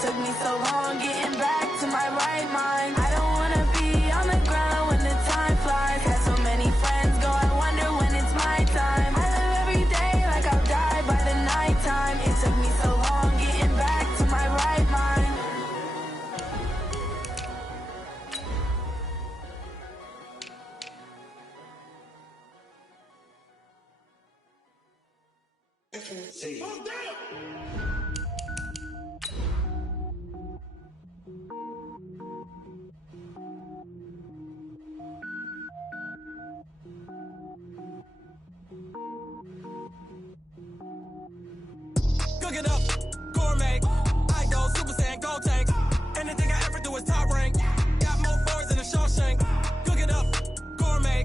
took me so long getting back to my right mind. I don't wanna be on the ground when the time flies. Had so many friends go, I wonder when it's my time. I live every day like I'll die by the nighttime. It took me so long getting back to my right mind. Cook it up, gourmet. I go Super Saiyan, go tank. Anything I ever do is top rank. Got more birds than a Shawshank. Cook it up, gourmet.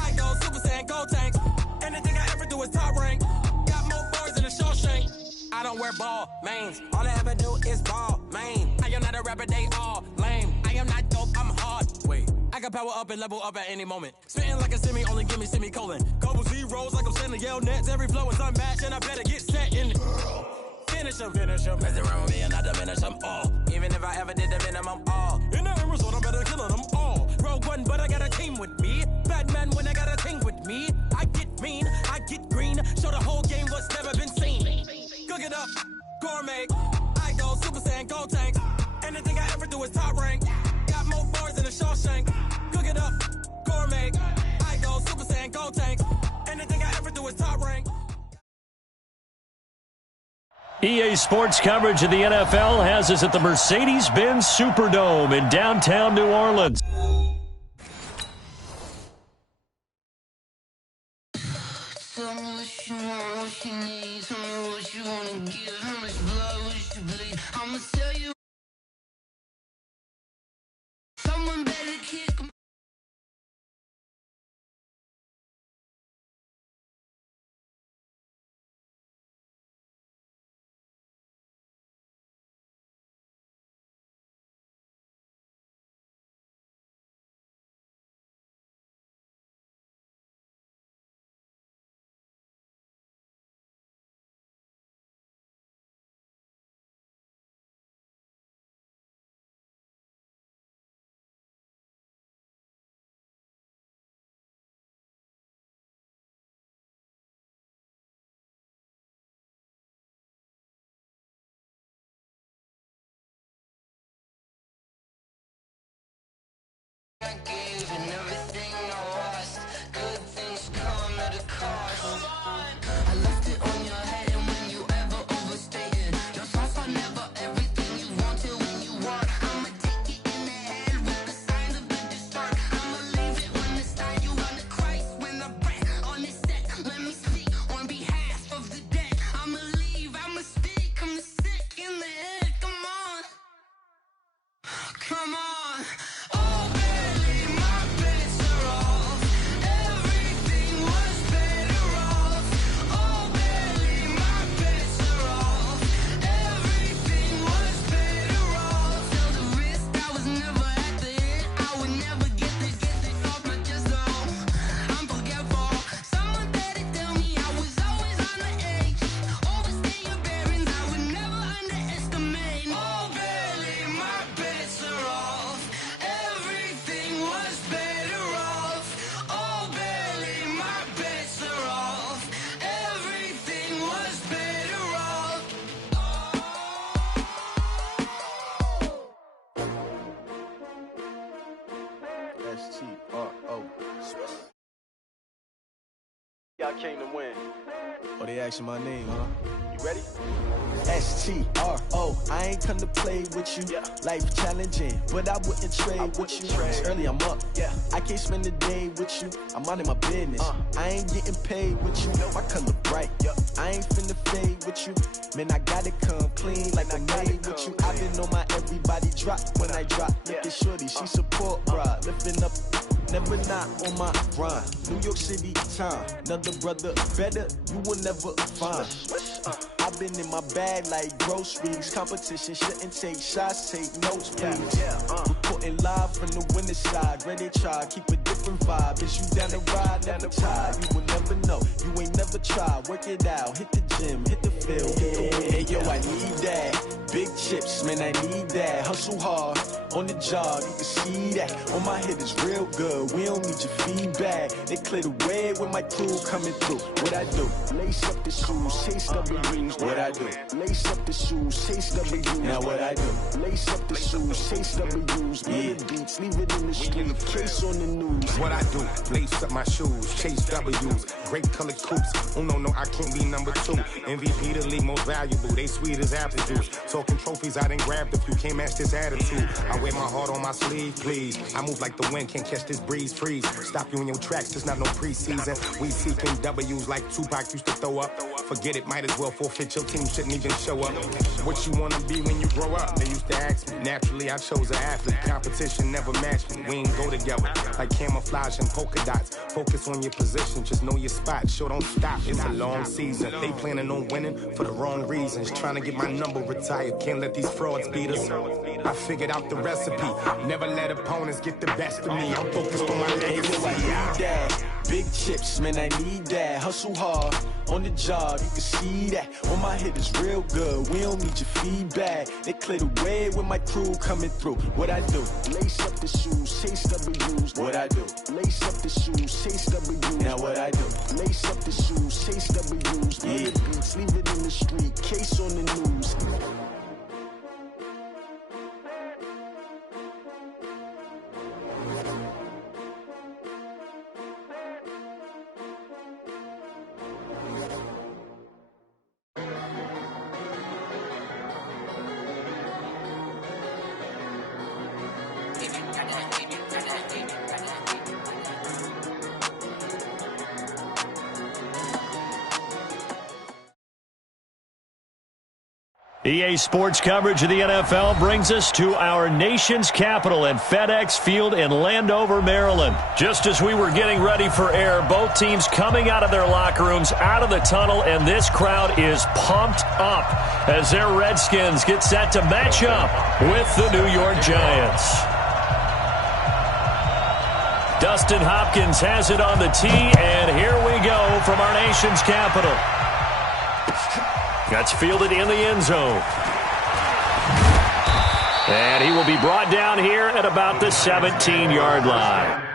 I go Super Saiyan, go tank. Anything I ever do is top rank. Got more birds than a Shawshank. I don't wear ball mains. All I ever do is ball main. I am not a rapper, they all lame. I am not dope, I'm hard. Wait, I can power up and level up at any moment. Spitting like a semi, only give me semicolon. Couple zeros like I'm sending yell nets. Every flow is unmatched and I better get set in. Finish them. Mess around with me and I diminish them all. Even if I ever did the minimum all. In the end result, I better kill them all. Rogue One, but I got a team with me. Batman when I got a team with me. I get mean, I get green. Show the whole game what's never been seen. Cook it up, gourmet. I go Super Saiyan, go tank. Anything I ever do is top rank. Got more bars than a Shawshank. Cook it up, gourmet. I go Super Saiyan, go tank. Anything I ever do is top rank. EA Sports coverage of the NFL has us at the Mercedes-Benz Superdome in downtown New Orleans. Tell me what you want, what you need. Tell me what you want to give. How much blood would you bleed? I'ma tell you. Someone better kick me. I gave and everything I lost. Good things come at a cost. I left it on your head, and when you ever overstay it, your thoughts are never everything you want till when you want. I'ma take it in the head with the signs of the distort. I'ma leave it when it's time. You run the Christ when the breath on this set. Let me speak on behalf of the dead. I'ma leave, I'ma speak. I'm the sick in the head. Come on, come on. Oh, barely my bits are off. Everything was better off. Oh, barely my bits are off. Everything was better off. Till the wrist, I was never at the hit. I would never get this off my chest, though. I'm forgetful. Someone better tell me I was always on the edge. Overstay your bearings, I would never underestimate. Oh, barely my bits are off. Everything was better off. Oh, barely my bits are off. Everything was better off. S-T-R-O. I came to win. Oh, they asking my name, huh? You ready? S-T-R-O. I ain't come to play with you. Life challenging, but I wouldn't trade with you. It's early, I'm up. I can't spend the day with you. I'm out of my business. I ain't getting paid with you. My color bright. I ain't finna fade with you. Man, I gotta come clean like I'm made with you. I've been on my everybody drop when I drop. Look at shorty, she support ride. Lifting up, never not on my grind. New York City time. Another brother better, you will never find. I I've been in my bag like groceries. Competition shouldn't take shots, take notes, please. Reporting live from the winning side. Ready to try, keep a different vibe. Is you down the ride, never tired. You will never know, you ain't never tried. Work it out, hit the gym, hit the field. Hey yo, I need that. Big chips, man, I need that. Hustle hard, on the job, you can see that. On my head is real good, we don't need your feedback. They clear the way with my crew coming through. What I do? Lace up the shoes, chase W's. What I do? Lace up the shoes, chase W's. Now what I do? Lace up the shoes, chase W's. Yeah, beats, leave it in the street, case on the news. What I do? Lace up my shoes, chase W's. Great colored coops. Oh no, I can't be number 2. MVP the league most valuable. They sweet as apple juice. Talking trophies, I didn't grab the few. Can't match this attitude. I wear my heart on my sleeve, please. I move like the wind, can't catch this breeze, freeze. Stop you in your tracks, there's not no preseason. We seeking W's like Tupac used to throw up. Forget it, might as well forfeit. Your team shouldn't even show up. What you wanna be when you grow up? They used to ask me. Naturally, I chose an athlete. Competition never matched me. We ain't go together like camouflage and polka dots. Focus on your position, just know your spot. Show don't stop, it's a long season. They planning on winning for the wrong reasons. Trying to get my number retired, can't let these frauds beat us. I figured out the recipe. Never let opponents get the best of me. I'm focused on my legacy. I need that. Big chips, man, I need that. Hustle hard, on the job, you can see that. On my head is real good, we don't need your feedback. They clear the way with my crew coming through. What I do? Lace up the shoes, chase W's. What I do? Lace up the shoes, chase W's. Now what I do? Lace up the shoes, chase W's. Yeah, beats, leave it in the street, case on the news. EA Sports coverage of the NFL brings us to our nation's capital at FedEx Field in Landover, Maryland. Just as we were getting ready for air, both teams coming out of their locker rooms, out of the tunnel, and this crowd is pumped up as their Redskins get set to match up with the New York Giants. Dustin Hopkins has it on the tee, and here we go from our nation's capital. That's fielded in the end zone. And he will be brought down here at about the 17-yard line.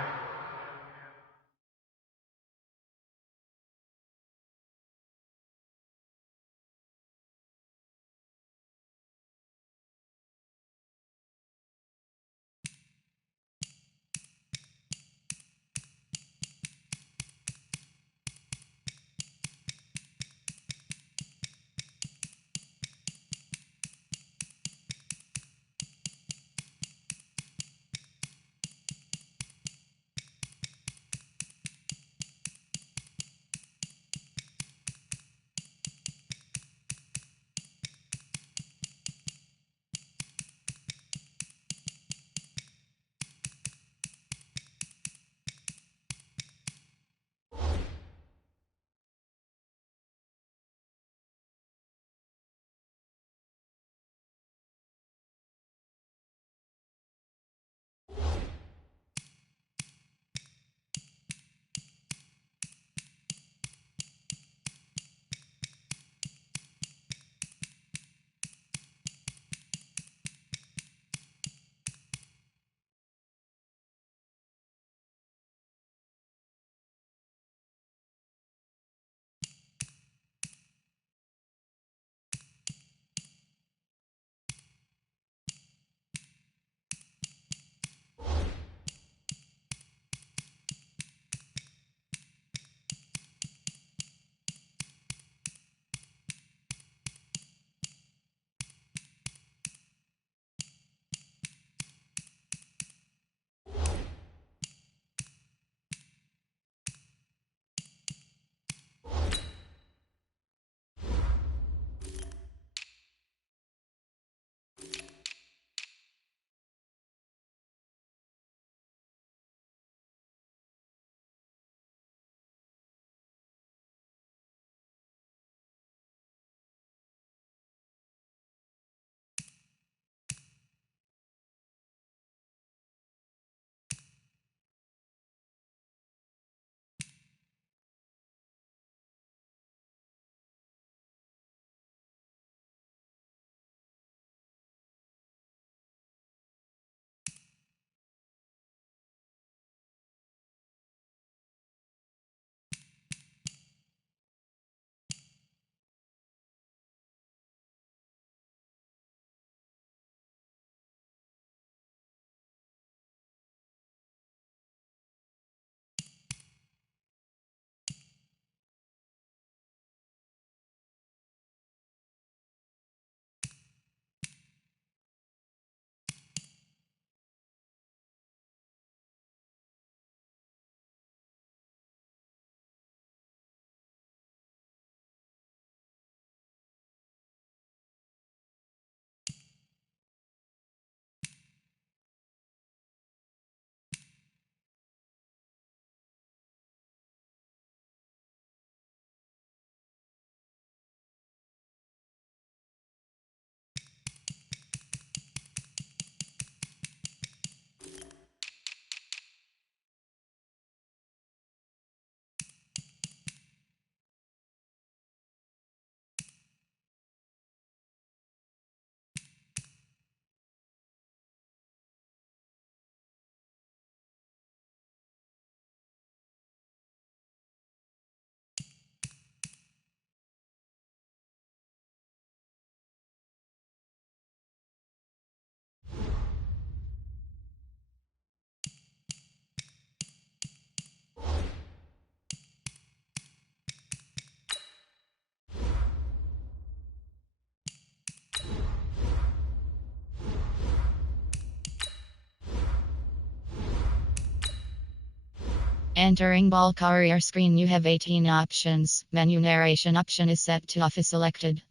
Entering ball carrier screen, you have 18 options. Menu narration option is set to off is selected.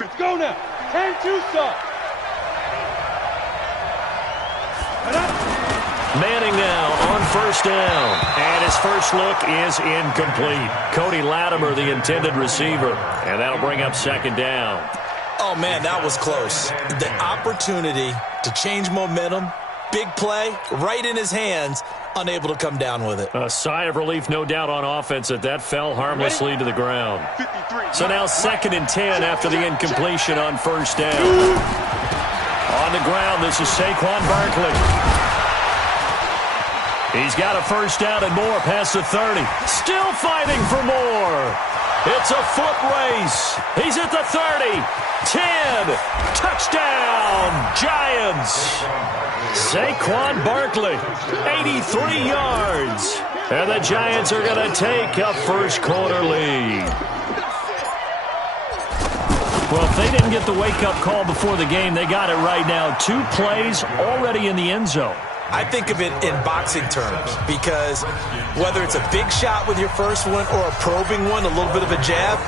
Let's go now. 10-2 stop. Manning now on first down. And his first look is incomplete. Cody Latimer, the intended receiver. And that'll bring up second down. Oh, man, that was close. The opportunity to change momentum, big play, right in his hands, unable to come down with it. A sigh of relief, no doubt, on offense that fell harmlessly to the ground. So now 2nd and 10 after the incompletion on first down. On the ground, this is Saquon Barkley. He's got a first down and more past the 30. Still fighting for more. It's a foot race. He's at the 30. 10. Touchdown, Giants. Saquon Barkley, 83 yards. And the Giants are going to take a first quarter lead. Well, if they didn't get the wake-up call before the game, they got it right now. 2 plays already in the end zone. I think of it in boxing terms because whether it's a big shot with your first one or a probing one, a little bit of a jab,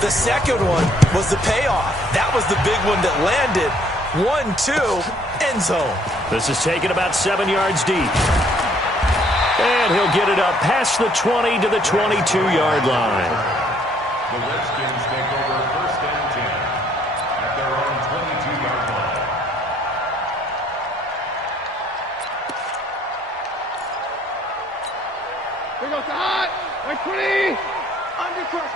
the second one was the payoff. That was the big one that landed. 1-2, end zone. This is taken about 7 yards deep. And he'll get it up past the 20 to the 22-yard line. The Redskins take over first and 10 at their own 22-yard line. Here goes the hot. Like 20. Undercrush.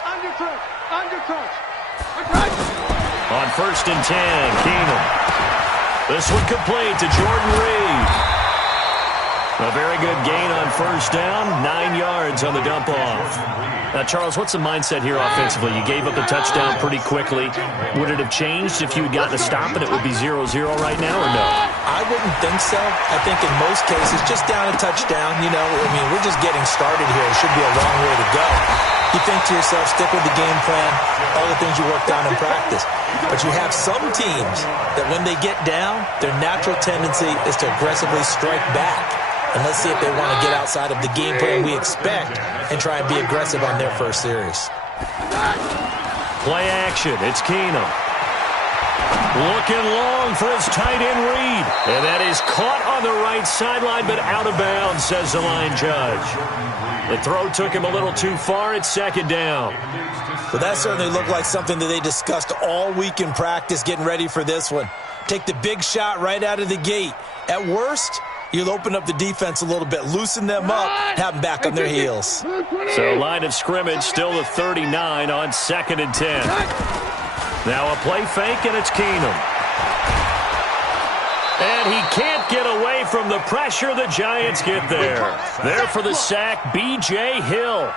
On first and 10, Keenum. This one complete to Jordan Reed. A very good gain on first down, 9 yards on the dump-off. Now, Charles, what's the mindset here offensively? You gave up the touchdown pretty quickly. Would it have changed if you had gotten a stop and it would be 0-0 right now, or no? I wouldn't think so. I think in most cases, just down a touchdown, we're just getting started here. It should be a long way to go. You think to yourself, stick with the game plan, all the things you worked on in practice. But you have some teams that when they get down, their natural tendency is to aggressively strike back. And let's see if they want to get outside of the game plan we expect and try and be aggressive on their first series. Play action. It's Keenum. Looking long for his tight end Reed. And that is caught on the right sideline, but out of bounds, says the line judge. The throw took him a little too far. It's second down. Well, that certainly looked like something that they discussed all week in practice getting ready for this one. Take the big shot right out of the gate. At worst, you'll open up the defense a little bit, loosen them up, have them back on their heels. So line of scrimmage still the 39 on 2nd and 10. Now a play fake, and it's Keenum. And he can't get away from the pressure. The Giants get there. There for the sack, B.J. Hill.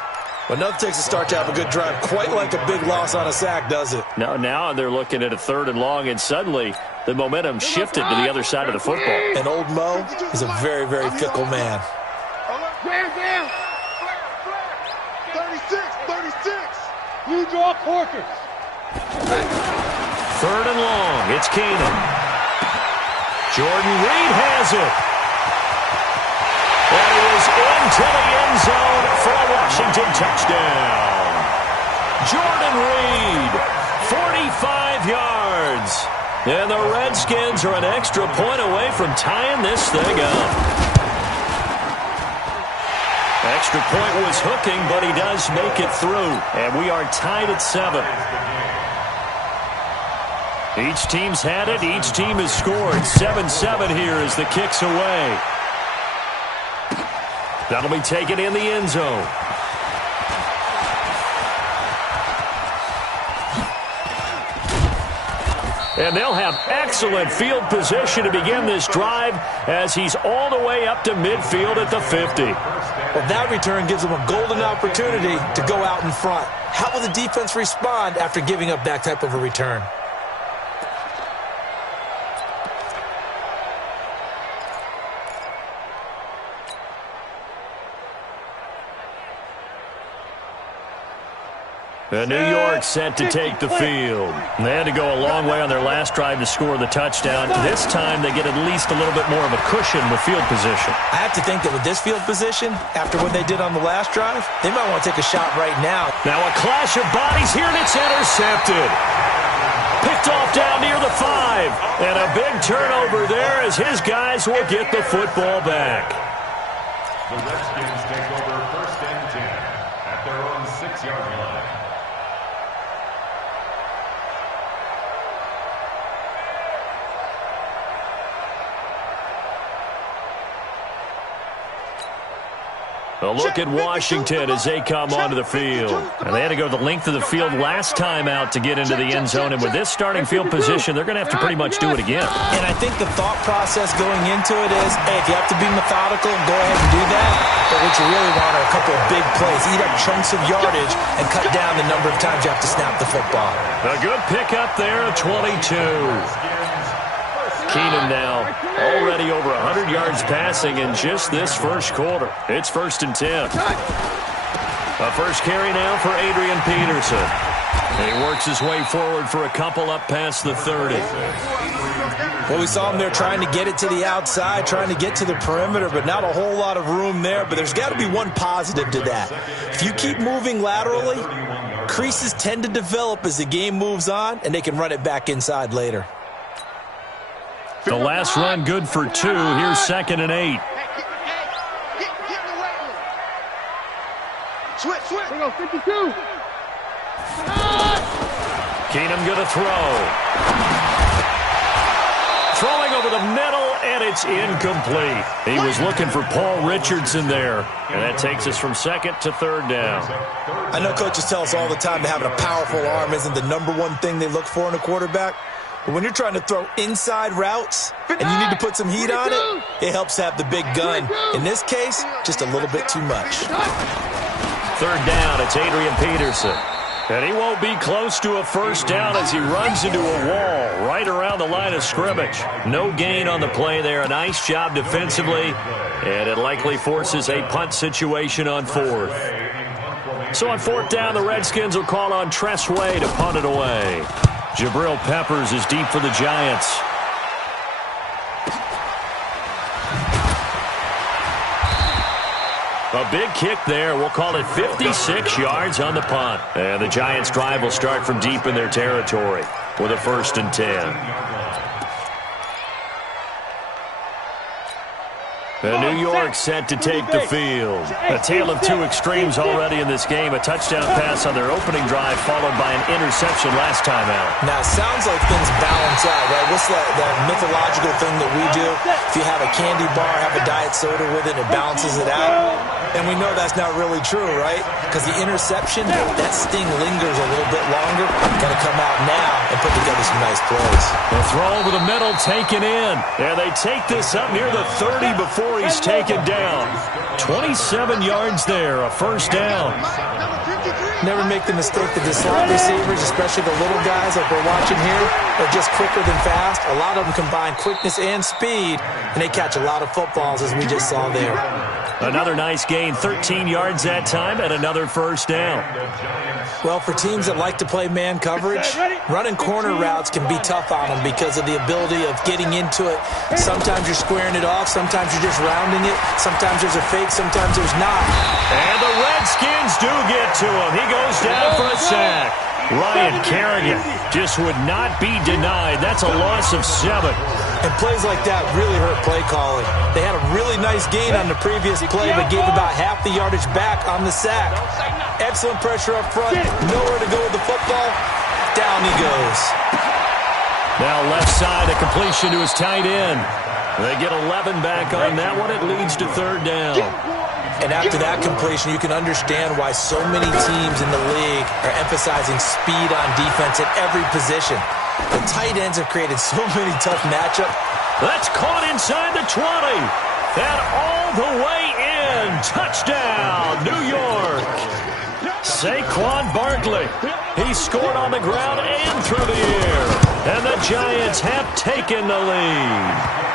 Well, nothing takes a start to have a good drive quite like a big loss on a sack, does it? Now they're looking at a 3rd and long, and suddenly the momentum shifted to the other side of the football. And old Mo is a very, very fickle man. 36. You draw Corkers. 3rd and long. It's Keenum. Jordan Reed has it. And he is into the end zone for a Washington touchdown. Jordan Reed, 45 yards. And the Redskins are an extra point away from tying this thing up. Extra point was hooking, but he does make it through. And we are tied at 7. Each team's had it. Each team has scored. 7-7 here as the kick's away. That'll be taken in the end zone. And they'll have excellent field position to begin this drive as he's all the way up to midfield at the 50. Well, that return gives them a golden opportunity to go out in front. How will the defense respond after giving up that type of a return? New York set to take the field. They had to go a long way on their last drive to score the touchdown. This time they get at least a little bit more of a cushion with field position. I have to think that with this field position, after what they did on the last drive, they might want to take a shot right now. Now a clash of bodies here, and it's intercepted. Picked off down near the 5. And a big turnover there as his guys will get the football back. The Redskins take over 1st and 10 at their own 6-yard line. A look at Washington as they come onto the field. And they had to go the length of the field last time out to get into the end zone. And with this starting field position, they're going to have to pretty much do it again. And I think the thought process going into it is, hey, if you have to be methodical, go ahead and do that. But what you really want are a couple of big plays. Eat up chunks of yardage and cut down the number of times you have to snap the football. A good pickup there of 22. Keenan now already over 100 yards passing in just this first quarter. It's 1st and 10. A first carry now for Adrian Peterson. He works his way forward for a couple up past the 30. Well, we saw him there trying to get it to the outside, trying to get to the perimeter, but not a whole lot of room there. But there's got to be one positive to that. If you keep moving laterally, creases tend to develop as the game moves on, and they can run it back inside later. The last run good for 2. Here's 2nd and 8. Switch. 52. Keenum going to throw. Throwing over the middle, and it's incomplete. He was looking for Paul Richardson there. And that takes us from 2nd to 3rd down. I know coaches tell us all the time that having a powerful arm isn't the #1 thing they look for in a quarterback. But when you're trying to throw inside routes and you need to put some heat on it, it helps to have the big gun. In this case, just a little bit too much. 3rd down, it's Adrian Peterson. And he won't be close to a first down as he runs into a wall right around the line of scrimmage. No gain on the play there. A nice job defensively. And it likely forces a punt situation on 4th. So on 4th down, the Redskins will call on Tress Way to punt it away. Jabril Peppers is deep for the Giants. A big kick there. We'll call it 56 yards on the punt. And the Giants' drive will start from deep in their territory with a 1st and 10. New York set to take the field. A tale of 2 extremes already in this game. A touchdown pass on their opening drive followed by an interception last time out. Now, it sounds like things balance out, right? What's that mythological thing that we do? If you have a candy bar, have a diet soda with it, it balances it out. And we know that's not really true, right? Because the interception, that sting lingers a little bit longer. Got to come out now and put together some nice plays. The throw over the middle taken in. And they take this up near the 30 before he's taken down. 27 yards there, a first down. Never make the mistake that the slot receivers, especially the little guys like we're watching here, are just quicker than fast. A lot of them combine quickness and speed, and they catch a lot of footballs, as we just saw there. Another nice gain, 13 yards that time, and another first down. Well, for teams that like to play man coverage, running corner routes can be tough on them because of the ability of getting into it. Sometimes you're squaring it off, sometimes you're just rounding it, sometimes there's a fake, sometimes there's not. And the Redskins do get to him. He goes down for a sack. Ryan Kerrigan just would not be denied. That's a loss of 7. And plays like that really hurt play calling. They had a really nice gain on the previous play, but gave about half the yardage back on the sack. Excellent pressure up front. Nowhere to go with the football. Down he goes. Now left side, a completion to his tight end. They get 11 back on that one. It leads to third down. And after that completion, you can understand why so many teams in the league are emphasizing speed on defense at every position. The tight ends have created so many tough matchups. That's caught inside the 20. And all the way in. Touchdown, New York. Saquon Barkley. He scored on the ground and through the air. And the Giants have taken the lead.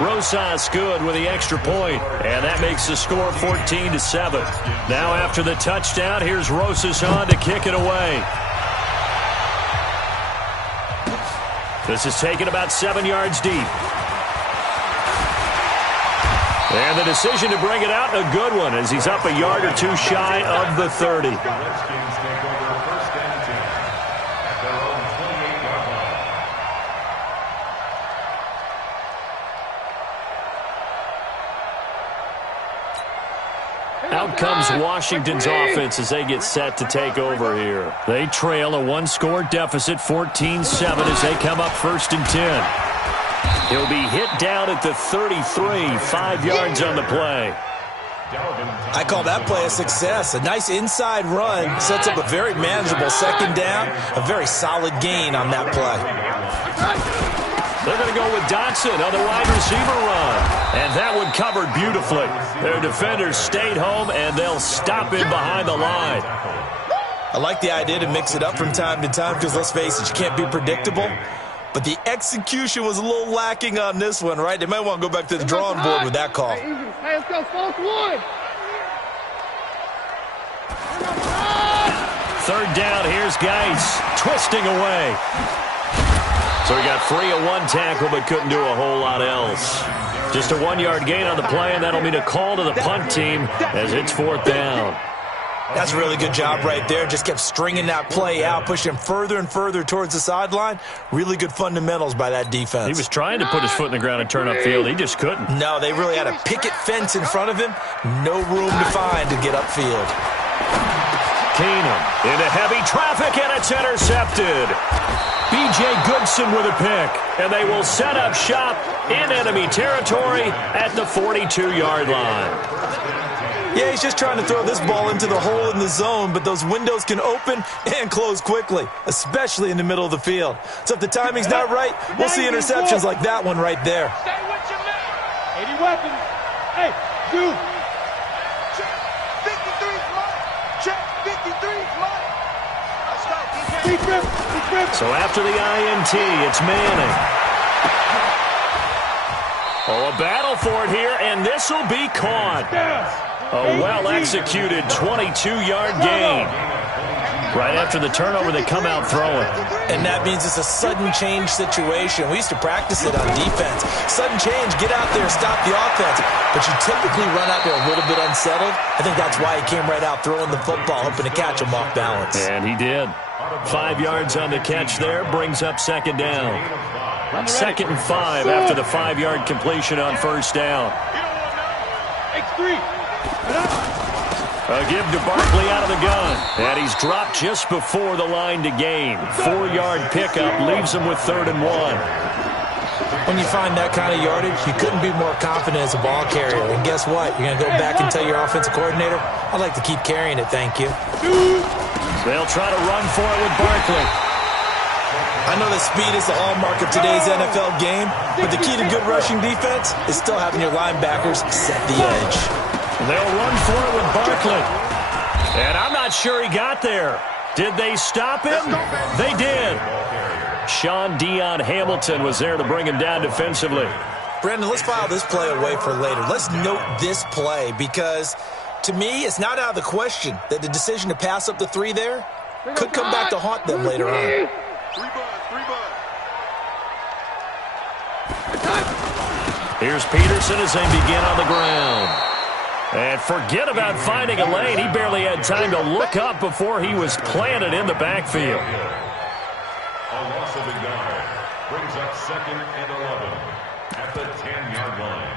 Rosas good with the extra point, and that makes the score 14-7. Now after the touchdown, here's Rosas on to kick it away. This is taken about 7 yards deep. And the decision to bring it out, a good one, as he's up a yard or two shy of the 30. Out comes Washington's offense as they get set to take over here. They trail a one-score deficit, 14-7, as they come up 1st and 10. He'll be hit down at the 33, 5 yards on the play. I call that play a success. A nice inside run sets up a very manageable second down, a very solid gain on that play. They're going to go with Dotson on the wide receiver run. And that one covered beautifully. Their defenders stayed home, and they'll stop him behind the line. I like the idea to mix it up from time to time because, let's face it, you can't be predictable. But the execution was a little lacking on this one, right? They might want to go back to the drawing board with that call. Hey, let's go, false one. Third down, here's Geis twisting away. So he got free of one tackle but couldn't do a whole lot else. Just a 1-yard gain on the play, and that'll mean a call to the punt team as it's 4th down. That's a really good job right there. Just kept stringing that play out, pushing him further and further towards the sideline. Really good fundamentals by that defense. He was trying to put his foot in the ground and turn upfield. He just couldn't. No, they really had a picket fence in front of him. No room to find to get upfield. Keenum into heavy traffic, and it's intercepted. B.J. Goodson with a pick, and they will set up shop in enemy territory at the 42-yard line. Yeah, he's just trying to throw this ball into the hole in the zone, but those windows can open and close quickly, especially in the middle of the field. So if the timing's not right, we'll see interceptions like that one right there. 80 weapons. Hey, dude. Check 53's mine. Check 53's mine. So after the INT, it's Manning. Oh, a battle for it here, and this will be caught. A well-executed 22-yard gain. Right after the turnover, they come out throwing. And that means it's a sudden change situation. We used to practice it on defense. Sudden change, get out there, stop the offense. But you typically run out there a little bit unsettled. I think that's why he came right out throwing the football, hoping to catch him off balance. And he did. 5 yards on the catch there, brings up 2nd down. 2nd and 5 after the 5-yard completion on 1st down. X3. A give to Barkley out of the gun. And he's dropped just before the line to gain. 4-yard pickup leaves him with 3rd and 1. When you find that kind of yardage, you couldn't be more confident as a ball carrier. And guess what? You're going to go back and tell your offensive coordinator, I'd like to keep carrying it, thank you. They'll try to run for it with Barkley. I know that speed is the hallmark of today's NFL game, but the key to good rushing defense is still having your linebackers set the edge. They'll run for it with Barkley. And I'm not sure he got there. Did they stop him? They did. Sean Dion Hamilton was there to bring him down defensively. Brandon, let's file this play away for later. Let's note this play because, to me, it's not out of the question that the decision to pass up the 3 there could come back to haunt them later on. Here's Peterson as they begin on the ground. And forget about finding a lane. He barely had time to look up before he was planted in the backfield. A loss of a yard brings up 2nd and 11 at the 10-yard line.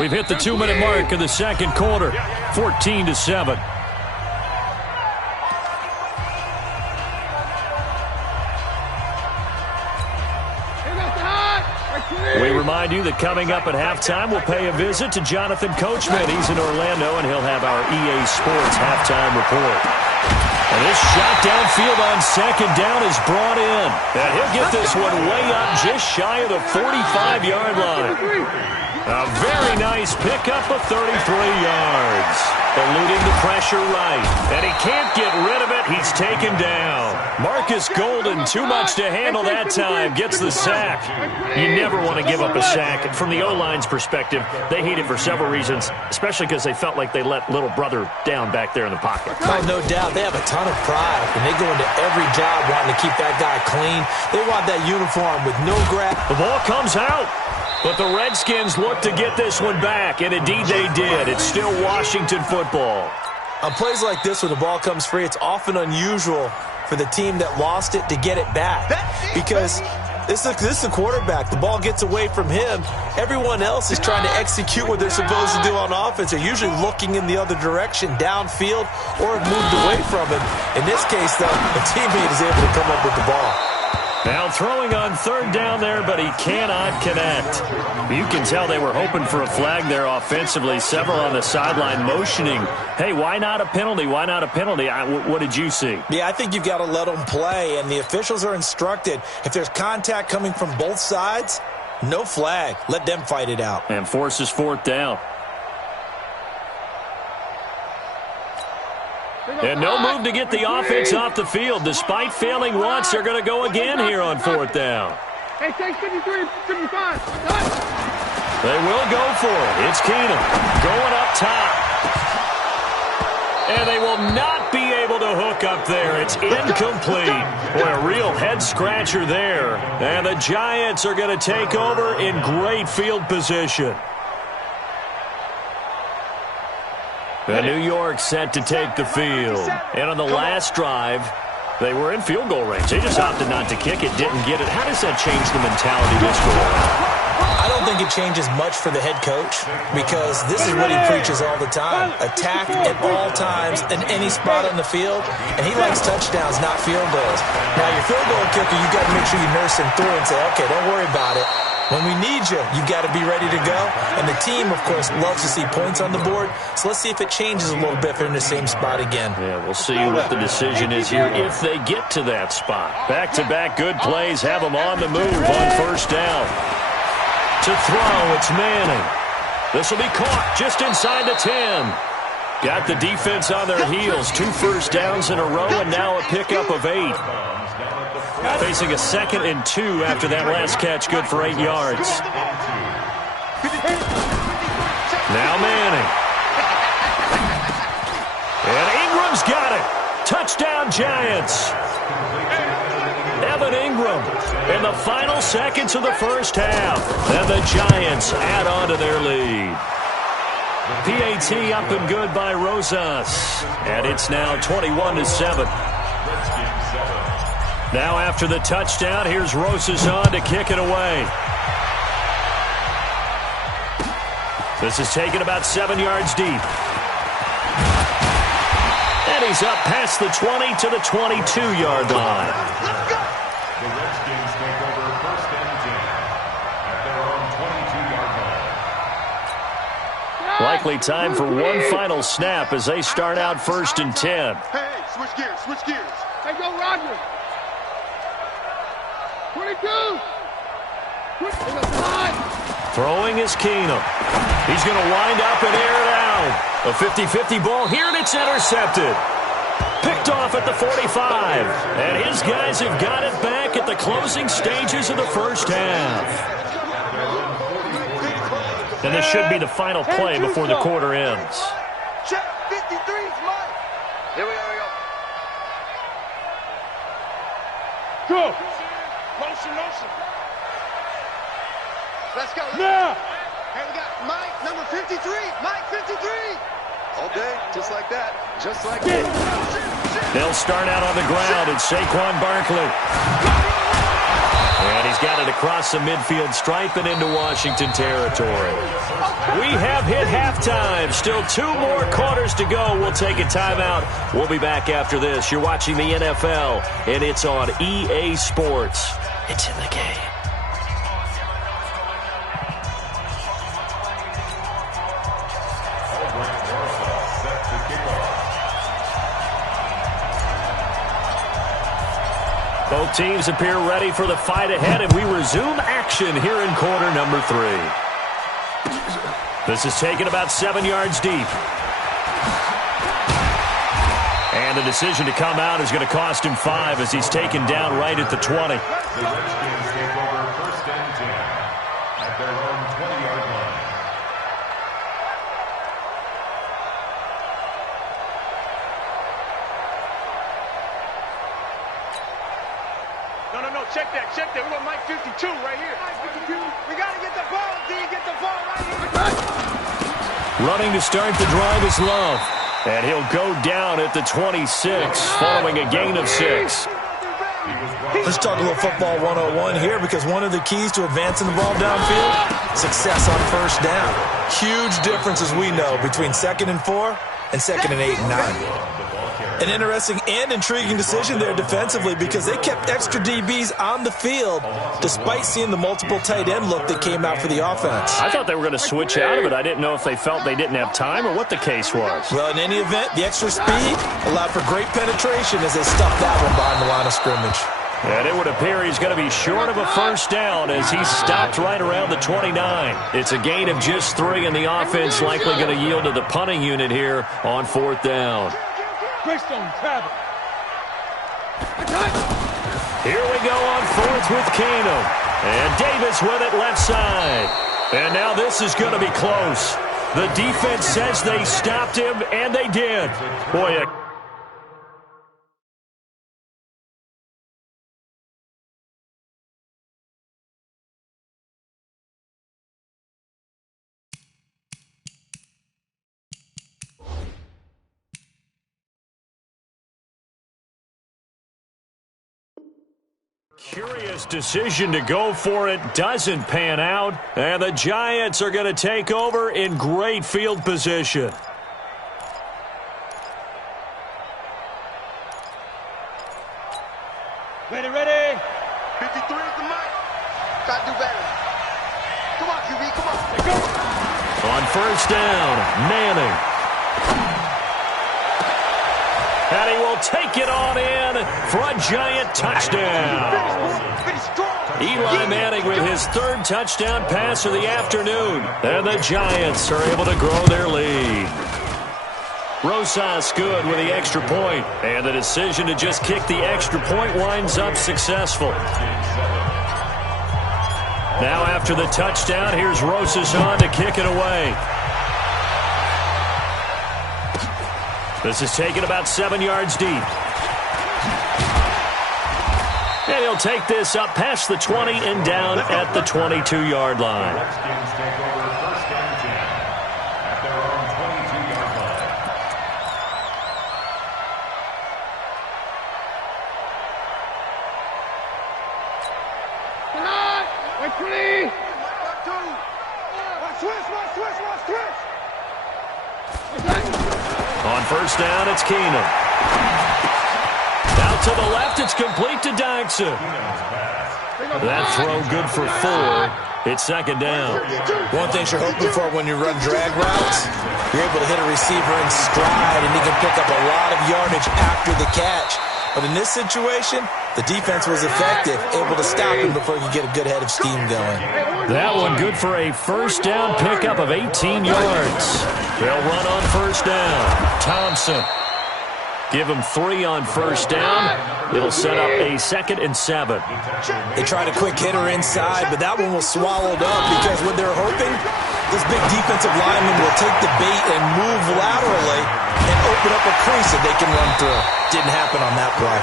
We've hit the 2-minute mark in the 2nd quarter, 14-7. We remind you that coming up at halftime, we'll pay a visit to Jonathan Coachman. He's in Orlando, and he'll have our EA Sports halftime report. And this shot downfield on second down is brought in. And he'll get this one way up just shy of the 45-yard line. A very nice pickup of 33 yards. Eluding the pressure right. And he can't get rid of it. He's taken down. Marcus Golden, too much to handle that time, gets the sack. You never want to give up a sack. From the O-line's perspective, they hate it for several reasons, especially because they felt like they let little brother down back there in the pocket. Oh, no doubt. They have a ton of pride, and they go into every job wanting to keep that guy clean. They want that uniform with no grab. The ball comes out. But the Redskins look to get this one back, and indeed they did. It's still Washington football. On plays like this where the ball comes free, it's often unusual for the team that lost it to get it back. Because this is the quarterback. The ball gets away from him. Everyone else is trying to execute what they're supposed to do on offense. They're usually looking in the other direction, downfield, or have moved away from him. In this case, though, the teammate is able to come up with the ball. Now throwing on third down there, but he cannot connect. You can tell they were hoping for a flag there offensively. Several on the sideline motioning, hey, why not a penalty? Why not a penalty? What did you see? Yeah, I think you've got to let them play, and the officials are instructed. If there's contact coming from both sides, no flag. Let them fight it out. And forces fourth down. And no move to get the offense off the field. Despite failing once, they're going to go again here on fourth down. Hey, take 53, 55. They will go for it. It's Keenum going up top. And they will not be able to hook up there. It's incomplete. Boy, a real head-scratcher there. And the Giants are going to take over in great field position. The New York set to take the field. And on the last drive, they were in field goal range. They just opted not to kick it, didn't get it. How does that change the mentality this go around? I don't think it changes much for the head coach because this is what he preaches all the time. Attack at all times in any spot on the field, and he likes touchdowns, not field goals. Now, your field goal kicker, you've got to make sure you nurse him through and say, okay, don't worry about it. When we need you, you've got to be ready to go. And the team, of course, loves to see points on the board. So let's see if it changes a little bit if they're in the same spot again. Yeah, we'll see what the decision is here if they get to that spot. Back-to-back good plays have them on the move on first down. To throw, it's Manning. This will be caught just inside the 10. Got the defense on their heels. 2 first downs in a row and now a pickup of 8. Facing a 2nd and 2 after that last catch, good for 8 yards. Now Manning. And Ingram's got it. Touchdown Giants. Evan Ingram in the final seconds of the first half. And the Giants add on to their lead. PAT up and good by Rosas. And it's now 21-7. Now after the touchdown, here's Rosas on to kick it away. This is taken about 7 yards deep. And he's up past the 20 to the 22-yard line. The Redskins take over first and 10 at their own 22-yard line. Likely time for one final snap as they start out first and 10. Hey, switch gears, switch gears. Hey, go Roger. 22. Throwing is Keenum. He's going to wind up and air it out. A 50-50 ball here, and it's intercepted. Picked off at the 45. And his guys have got it back at the closing stages of the first half. And this should be the final play before the quarter ends. Check 53's mine. Here we go. Go. Motion. Let's go. Now. Hey, we got Mike, number 53. Mike, 53. All day, just like that. Just like that. They'll start out on the ground. It's Saquon Barkley. And he's got it across the midfield stripe and into Washington territory. We have hit halftime. Still 2 more quarters to go. We'll take a timeout. We'll be back after this. You're watching the NFL, and it's on EA Sports. It's in the game. Both teams appear ready for the fight ahead, and we resume action here in quarter number 3. This is taken about 7 yards deep. And the decision to come out is going to cost him 5 as he's taken down right at the 20. The Redskins take over 1st and 10 at their own 20-yard line. No, check that. We got Mike 52 right here. Mike 52. We got to get the ball, D. Get the ball right here. Running to start the drive is Love. And he'll go down at the 26 following a gain of 6. Let's talk a little football 101 here, because one of the keys to advancing the ball downfield, success on 1st down. Huge difference, as we know, between 2nd and 4 and 2nd and 8 and 9. An interesting and intriguing decision there defensively, because they kept extra DBs on the field despite seeing the multiple tight end look that came out for the offense. I thought they were going to switch out of it. I didn't know if they felt they didn't have time or what the case was. Well, in any event, the extra speed allowed for great penetration as they stuffed that one behind the line of scrimmage. And it would appear he's going to be short of a 1st down as he's stopped right around the 29. It's a gain of just 3, and the offense likely going to yield to the punting unit here on 4th down. Greystone, Travis. Here we go on 4th with Keenum. And Davis with it left side. And now this is going to be close. The defense says they stopped him, and they did. Boy, curious decision to go for it doesn't pan out, and the Giants are going to take over in great field position. Ready. 53 is the mic. Got to do better. Come on, QB, come on. Let's go. On 1st down, Manning. And he will take it on in for a Giant touchdown. Eli Manning with his 3rd touchdown pass of the afternoon. And the Giants are able to grow their lead. Rosas good with the extra point. And the decision to just kick the extra point winds up successful. Now after the touchdown, here's Rosas on to kick it away. This is taken about 7 yards deep. And he'll take this up past the 20 and down at the 22-yard line. Redskins take over 1st and 10 at their own 22-yard line. Wait, 20. Switch. On 1st down, it's Keenum. Out to the left, it's complete to Dyson. That throw good for 4. It's 2nd down. One thing you're hoping for when you run drag routes, you're able to hit a receiver in stride, and he can pick up a lot of yardage after the catch. But in this situation, the defense was effective, able to stop him before he could get a good head of steam going. That one good for a 1st down pickup of 18 yards. They'll run on 1st down. Thompson. Give him 3 on 1st down. It'll set up a 2nd and 7. They tried a quick hitter inside, but that one was swallowed up because what they're hoping, this big defensive lineman will take the bait and move laterally and open up a crease that they can run through. Didn't happen on that play.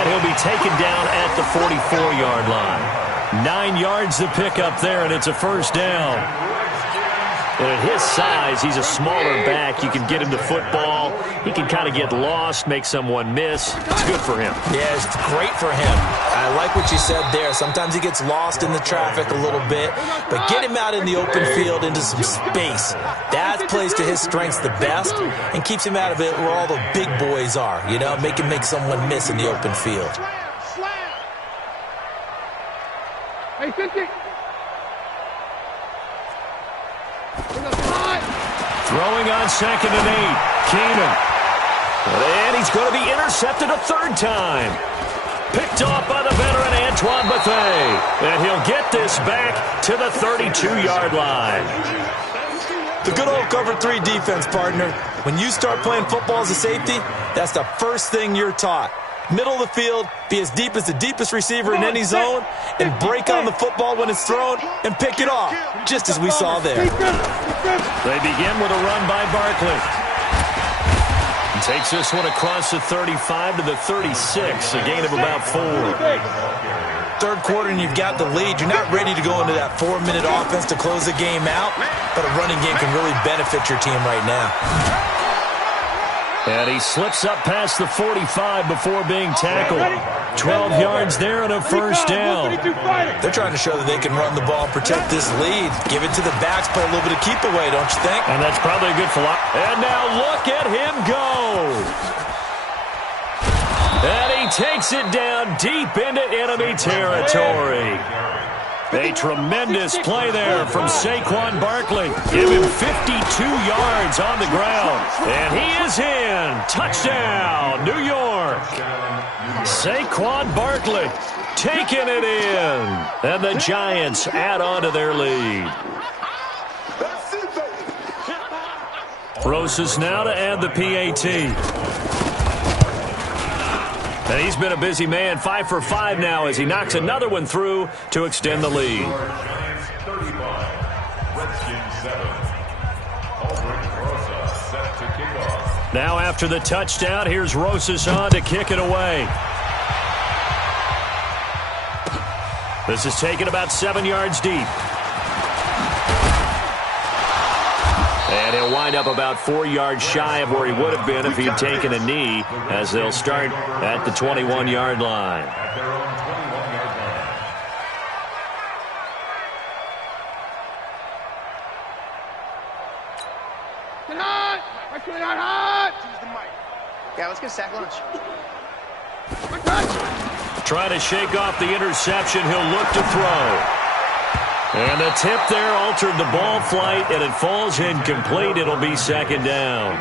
And he'll be taken down at the 44-yard line. 9 yards to pick up there, and it's a 1st down. And at his size, he's a smaller back. You can get him to football. He can kind of get lost, make someone miss. It's good for him. Yeah, it's great for him. I like what you said there. Sometimes he gets lost in the traffic a little bit, but get him out in the open field into some space. That plays to his strengths the best and keeps him out of it where all the big boys are, you know, make him make someone miss in the open field. Hey, 50. Throwing on 2nd and 8. Keenum. And he's going to be intercepted a 3rd time. Picked off by the veteran Antoine Bethea. And he'll get this back to the 32-yard line. The good old cover 3 defense, partner. When you start playing football as a safety, that's the first thing you're taught. Middle of the field, be as deep as the deepest receiver in any zone, and break on the football when it's thrown and pick it off, just as we saw there. They begin with a run by Barkley. Takes this one across the 35 to the 36, a gain of about 4. Third quarter and you've got the lead. You're not ready to go into that 4-minute offense to close the game out, but a running game can really benefit your team right now. And he slips up past the 45 before being tackled. 12 yards there and a first down. They're trying to show that they can run the ball and protect this lead. Give it to the backs, play a little bit of keep away, don't you think? And that's probably a good philosophy. And now look at him go. And he takes it down deep into enemy territory. A tremendous play there from Saquon Barkley. Give him 52 yards on the ground. And he is in. Touchdown, New York. Saquon Barkley taking it in. And the Giants add on to their lead. Rosas now to add the PAT. And he's been a busy man, 5 for 5 now as he knocks another one through to extend the lead. Giants 35, Redskins 7. Aldrich Rosa set to kick off. Now after the touchdown, here's Rosas on to kick it away. This is taken about 7 yards deep. And he'll wind up about 4 yards shy of where he would have been if he'd taken a knee, as they'll start at the 21-yard line. At their own 21-yard line. Tonight, actually not hot. Use the mic. Yeah, let's get sack lunch. Trying to shake off the interception, he'll look to throw. And the tip there altered the ball flight, and it falls incomplete. It'll be second down.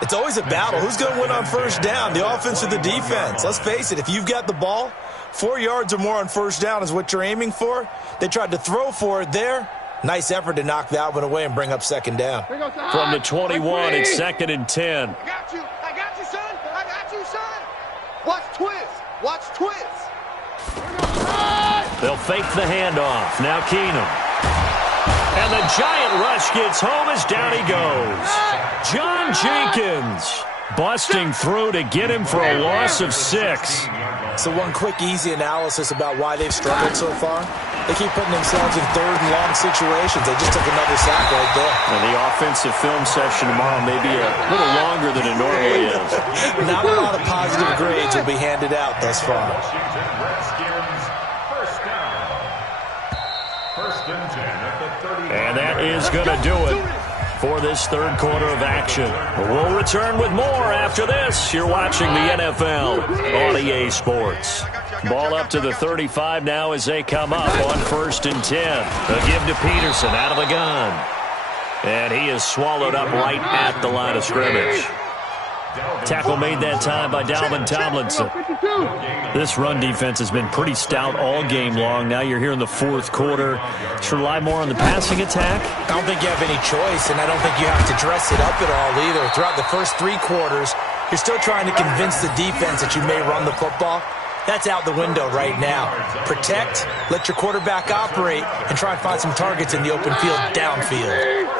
It's always a battle. Who's going to win on first down, the offense or the defense? Let's face it, if you've got the ball, 4 yards or more on first down is what you're aiming for. They tried to throw for it there. Nice effort to knock that one away and bring up second down. From the 21, it's second and 10. I got you, son. I got you, son. Watch twist. Watch twist. They'll fake the handoff. Now Keenum. And the giant rush gets home as down he goes. John Jenkins busting through to get him for a loss of 6. So one quick, easy analysis about why they've struggled so far. They keep putting themselves in third and long situations. They just took another sack right there. And the offensive film session tomorrow may be a little longer than it normally is. Not a lot of positive grades will be handed out thus far. Washington Redskins, first down. First and 10 at the 30. And that is going to do it for this third quarter of action. We'll return with more after this. You're watching the NFL on EA Sports. Ball up to the 35 now as they come up on first and 10. They'll give to Peterson out of the gun. And he is swallowed up right at the line of scrimmage. Tackle made that time by Dalvin Tomlinson. This run defense has been pretty stout all game long. Now you're here in the fourth quarter. Should rely more on the passing attack? I don't think you have any choice, and I don't think you have to dress it up at all either. Throughout the first 3 quarters, you're still trying to convince the defense that you may run the football. That's out the window right now. Protect, let your quarterback operate, and try and find some targets in the open field downfield.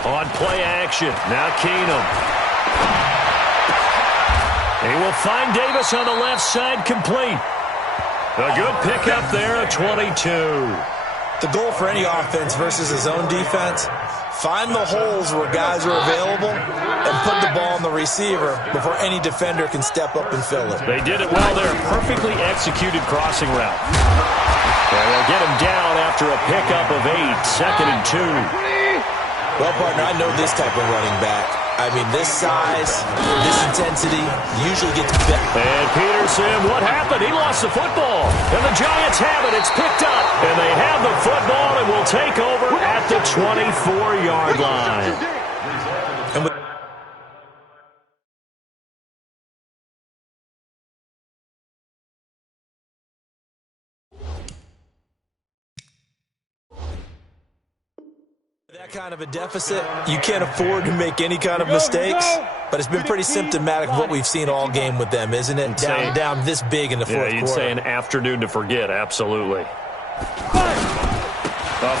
On play action, now Keenum. He will find Davis on the left side, complete. A good pickup there at 22. The goal for any offense versus a zone defense, find the holes where guys are available and put the ball on the receiver before any defender can step up and fill it. They did it well there. Perfectly executed crossing route. And they'll get him down after a pickup of 8, second and 2. Well, partner, I know this type of running back. I mean, this size, this intensity usually gets better. And Peterson, what happened? He lost the football. And the Giants have it. It's picked up. And they have the football and will take over at the 24-yard line. that kind of a deficit, you can't afford to make any kind of mistakes, but it's been pretty symptomatic of what we've seen all game with them, isn't it? Down this big in the fourth quarter. You'd say an afternoon to forget, absolutely. A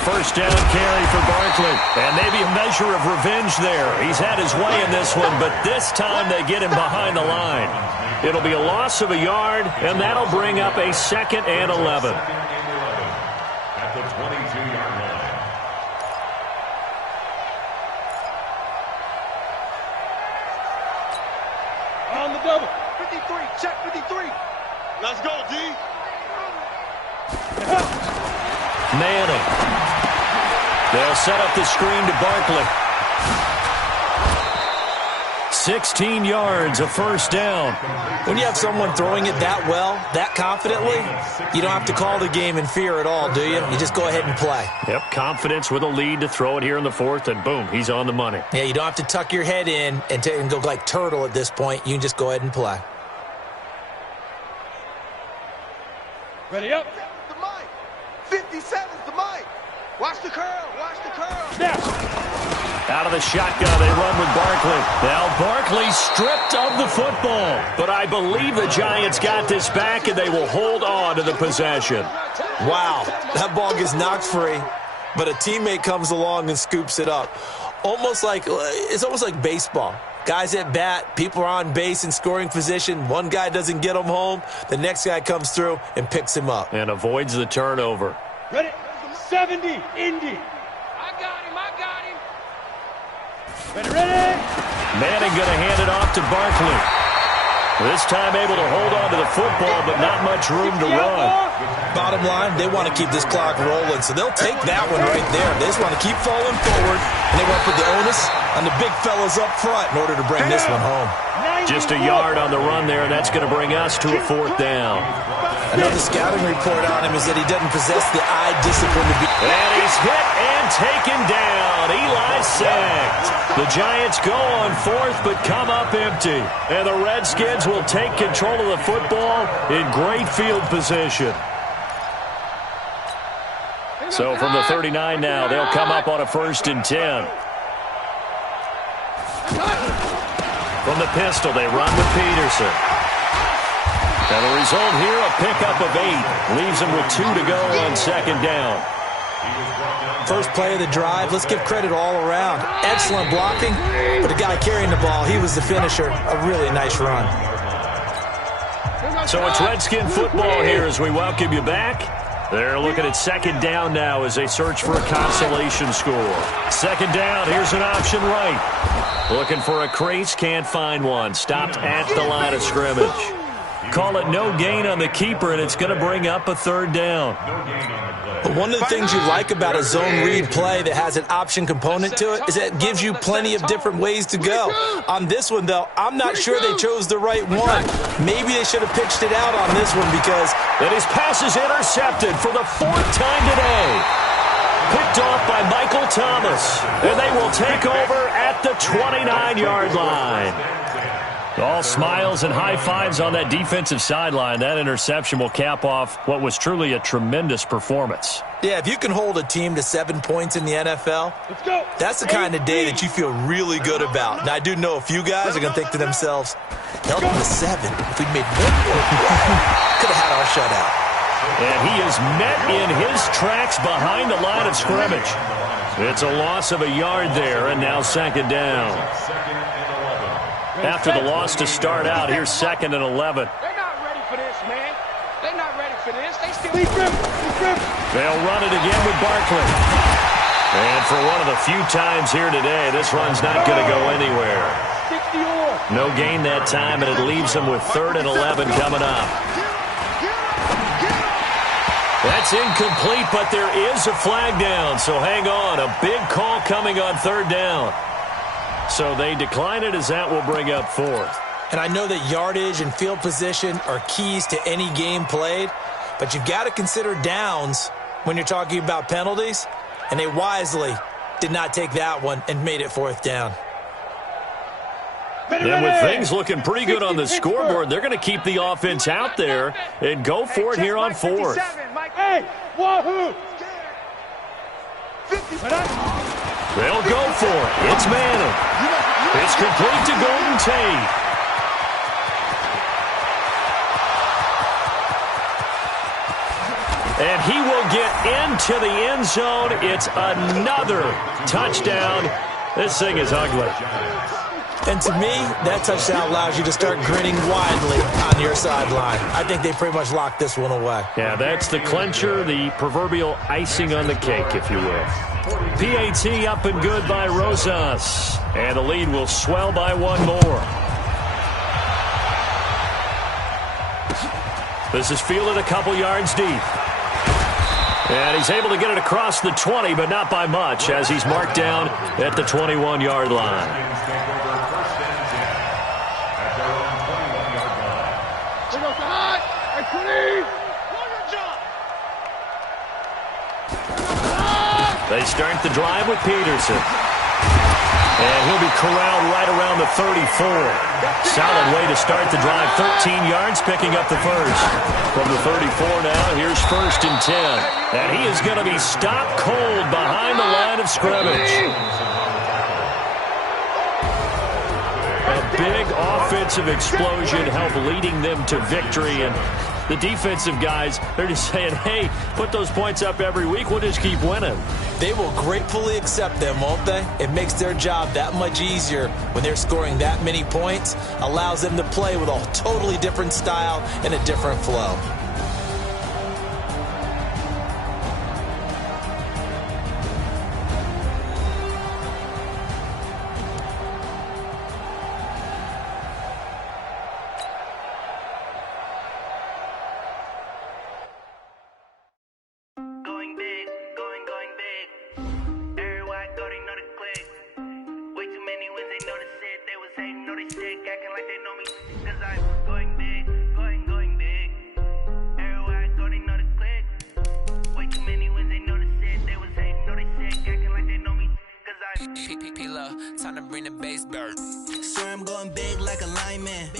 first down carry for Barkley, and maybe a measure of revenge there. He's had his way in this one, but this time they get him behind the line. It'll be a loss of a yard, and that'll bring up a 2nd and 11. At the 22-yard line. On the double. 53, check 53. Let's go, D. Manning. They'll set up the screen to Barkley. 16 yards, a first down. When you have someone throwing it that well, that confidently, you don't have to call the game in fear at all, do you? You just go ahead and play. Yep, confidence with a lead to throw it here in the fourth, and boom, he's on the money. Yeah, you don't have to tuck your head in and go like turtle at this point. You can just go ahead and play. Ready up. The mic. 57's the mic. Watch the curl. Watch the curl. Out of the shotgun, they run with Barkley. Now Barkley stripped of the football. But I believe the Giants got this back, and they will hold on to the possession. Wow, that ball gets knocked free, but a teammate comes along and scoops it up. It's almost like baseball. Guys at bat, people are on base in scoring position. One guy doesn't get him home. The next guy comes through and picks him up. And avoids the turnover. Ready? 70, Indy. I got him. Ready? Manning going to hand it off to Barkley. This time able to hold on to the football, but not much room to run. Bottom line, they want to keep this clock rolling, so they'll take that one right there. They just want to keep falling forward, and they want to put the onus on the big fellas up front in order to bring this one home. Just a yard on the run there, and that's going to bring us to a 4th down. Another scouting report on him is that he doesn't possess the eye discipline to be... And he's hit and taken down. Eli sacked. The Giants go on 4th, but come up empty. And the Redskins will take control of the football in great field position. So from the 39 now, they'll come up on a 1st and 10. From the pistol, they run with Peterson. And the result here, a pickup of 8. Leaves them with 2 to go on 2nd down. First play of the drive, let's give credit all around. Excellent blocking, but the guy carrying the ball, he was the finisher. A really nice run. So it's Redskin football here as we welcome you back. They're looking at 2nd down now as they search for a consolation score. 2nd down, here's an option right. Looking for a crease, can't find one. Stopped at the line of scrimmage. Call it no gain on the keeper, and it's going to bring up a 3rd down. But one of the things you like about a zone read play that has an option component to it is that it gives you plenty of different ways to go. On this one, though, I'm not sure they chose the right one. Maybe they should have pitched it out on this one because... And his pass is intercepted for the 4th time today. Picked off by Michael Thomas. And they will take over at the 29-yard line. All smiles and high fives on that defensive sideline. That interception will cap off what was truly a tremendous performance. Yeah, if you can hold a team to 7 points in the NFL, that's the kind of day that you feel really good about. Now, I do know a few guys are going to think to themselves, held them to 7. If we'd made 1 more play, could have had our shutout. And he is met in his tracks behind the line of scrimmage. It's a loss of a yard there, and now 2nd down. After the loss to start out, here's 2nd and 11. They're not ready for this, man. They're not ready for this. They still... They'll run it again with Barkley. And for one of the few times here today, this run's not going to go anywhere. No gain that time, and it leaves them with 3rd and 11 coming up. That's incomplete, but there is a flag down, so hang on. A big call coming on 3rd down. So they decline it as that will bring up 4th. And I know that yardage and field position are keys to any game played, but you've got to consider downs when you're talking about penalties, and they wisely did not take that one and made it 4th down. And with things looking pretty good on the scoreboard, they're going to keep the offense out there and go for it here on 4th. Hey, wahoo! They'll go for it. It's Manning. It's complete to Golden Tate. And he will get into the end zone. It's another touchdown. This thing is ugly. And to me, that touchdown allows you to start grinning widely on your sideline. I think they pretty much locked this one away. Yeah, that's the clincher, the proverbial icing on the cake, if you will. PAT up and good by Rosas. And the lead will swell by one more. This is fielded a couple yards deep. And he's able to get it across the 20, but not by much, as he's marked down at the 21-yard line. They start the drive with Peterson. And he'll be corralled right around the 34. Solid way to start the drive. 13 yards, picking up the first. From the 34 now, here's 1st and 10. And he is going to be stopped cold behind the line of scrimmage. A big offensive explosion helped leading them to victory. And the defensive guys, they're just saying, hey, put those points up every week. We'll just keep winning. They will gratefully accept them, won't they? It makes their job that much easier when they're scoring that many points. Allows them to play with a totally different style and a different flow. Time to bring the bass bird. Swear I'm going big like a lineman.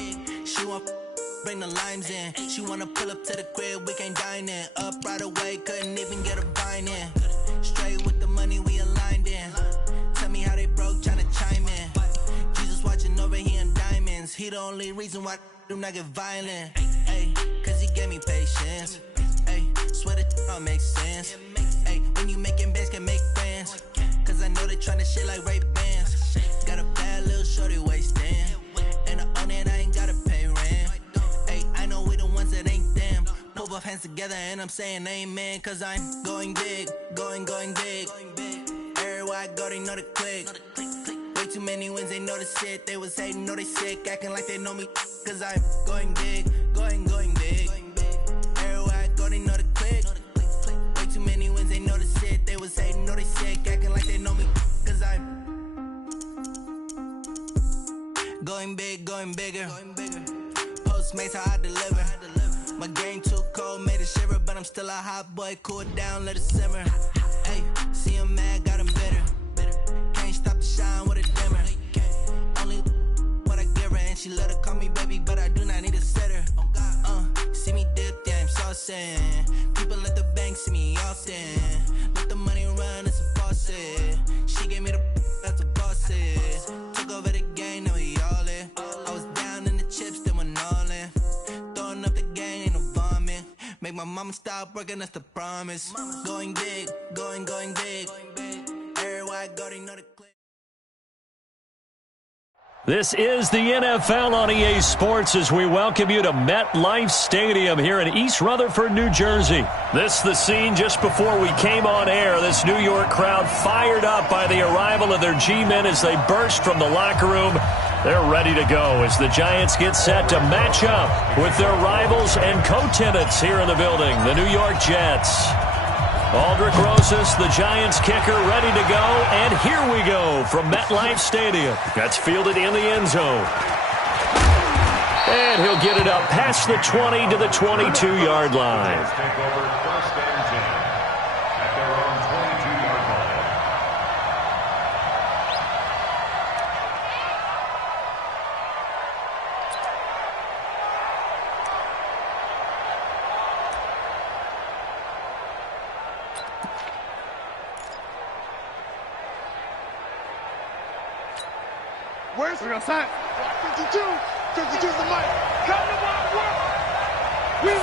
She want bring the limes in. She wanna pull up to the crib, we can't dine in. Up right away, couldn't even get a vine in. Straight with the money we aligned in. Tell me how they broke, tryna chime in. Jesus watching over here in diamonds. He the only reason why do not get violent. Ay, cause he gave me patience. Ay, swear that all makes sense. Ay, when you making bands can make friends. Cause I know they tryna shit like Ray Bans. Got a bad little shorty wasting. And I own it, I ain't gotta pay rent. Ay, I know we the ones that ain't them. Pull both hands together and I'm saying amen. Cause I'm going big, going big. Everywhere I go, they know the click. Way too many wins, they know the shit. They was hating, know they sick, acting like they know me. Cause I'm going big, going big. Everywhere I go, they know the click. Way too many wins, they know the shit. They was hating, know they sick, acting like they know me. Cause I'm going big, going bigger. Postmates how I deliver. My game too cold, made it shiver, but I'm still a hot boy. Cool it down, let it simmer. Hey, see him mad, got him bitter. Can't stop the shine with a dimmer. Only what I give her, and she let her call me baby, but I do not need a sitter. See me dip, yeah, I'm saucing. People at the bank see me often. Let the money run, it's a faucet. She gave me the that's a boss it. Took over the game, now we all in. I was down in the chips, then went all in. Throwing up the game, ain't no vomit. Make my mama stop working, that's the promise. Going big, going big. Everywhere I go, they know the click. This is the NFL on EA Sports as we welcome you to MetLife Stadium here in East Rutherford, New Jersey. This is the scene just before we came on air. This New York crowd fired up by the arrival of their G-men as they burst from the locker room. They're ready to go as the Giants get set to match up with their rivals and co-tenants here in the building, the New York Jets. Aldrich Rosas, the Giants kicker, ready to go. And here we go from MetLife Stadium. That's fielded in the end zone. And he'll get it up past the 20 to the 22-yard line. Take over 1st and 10 at their own 22-yard line. Where's we're outside? 52. 52's the mic. Come to my work. We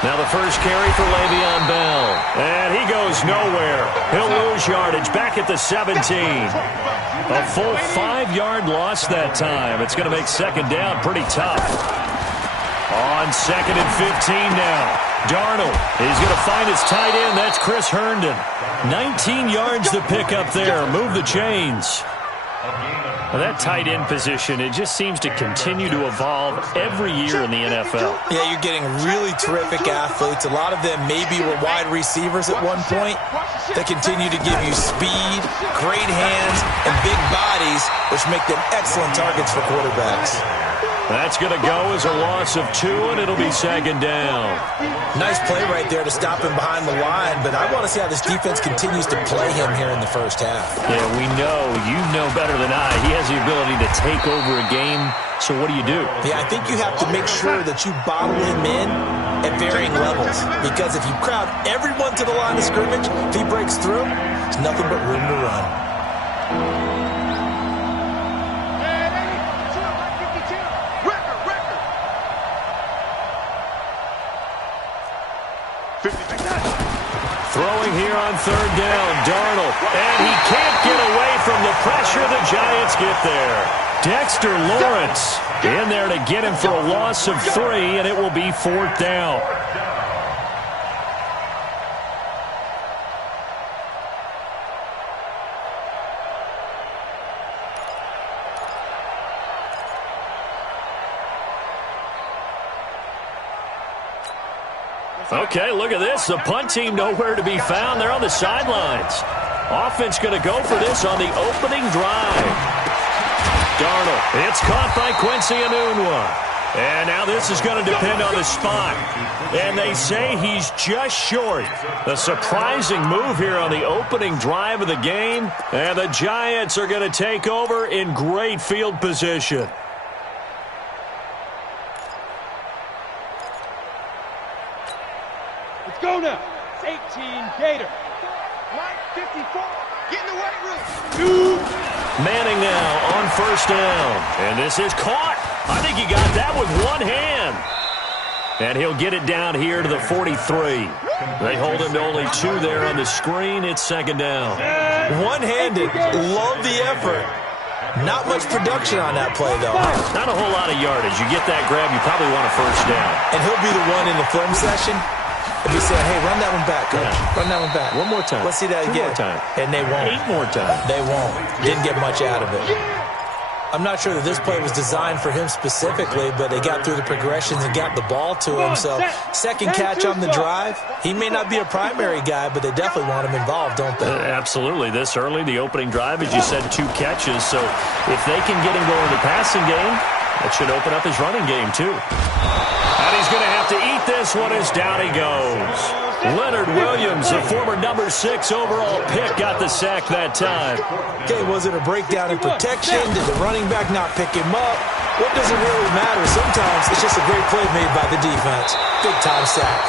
Now the first carry for Le'Veon Bell. And he goes nowhere. He'll lose yardage back at the 17. A full 5-yard loss that time. It's going to make second down pretty tough. On second and 15 now. Darnold, he's going to find his tight end. That's Chris Herndon. 19 yards to pick up there. Move the chains. Well, that tight end position, it just seems to continue to evolve every year in the NFL. Yeah, you're getting really terrific athletes. A lot of them maybe were wide receivers at one point that continue to give you speed, great hands, and big bodies, which make them excellent targets for quarterbacks. That's going to go as a loss of 2, and it'll be second down. Nice play right there to stop him behind the line, but I want to see how this defense continues to play him here in the first half. Yeah, we know. You know better than I. He has the ability to take over a game, so what do you do? Yeah, I think you have to make sure that you bottle him in at varying levels, because if you crowd everyone to the line of scrimmage, if he breaks through, there's nothing but room to run. Throwing here on third down, Darnold. And he can't get away from the pressure. The Giants get there. Dexter Lawrence in there to get him for a loss of 3, and it will be fourth down. Okay, look at this. The punt team nowhere to be found. They're on the sidelines. Offense going to go for this on the opening drive. Darnold, it's caught by Quincy Enunwa. And now this is going to depend on the spot. And they say he's just short. A surprising move here on the opening drive of the game. And the Giants are going to take over in great field position. go now. It's 18 Gator. Line 54. Get in the weight room. Manning now on first down. And this is caught. I think he got that with one hand. And he'll get it down here to the 43. They hold him to only 2 there on the screen. It's second down. One-handed. Love the effort. Not much production on that play, though. Not a whole lot of yardage. You get that grab, you probably want a first down. And he'll be the one in the film session. If he's saying, hey, run that one back, coach. Yeah. Run that one back. One more time. Let's see that again. 2 more time. And they won't. 8 more times. They won't. Didn't get much out of it. I'm not sure that this play was designed for him specifically, but they got through the progressions and got the ball to him. So second catch on the drive. He may not be a primary guy, but they definitely want him involved, don't they? Absolutely. This early, the opening drive, as you said, 2 catches. So if they can get him going in the passing game, that should open up his running game too. And he's going to have to eat this one as down he goes. Leonard Williams, the former number 6 overall pick, got the sack that time. Okay, was it a breakdown in protection? Did the running back not pick him up? What does it really matter? Sometimes it's just a great play made by the defense. Big-time sack.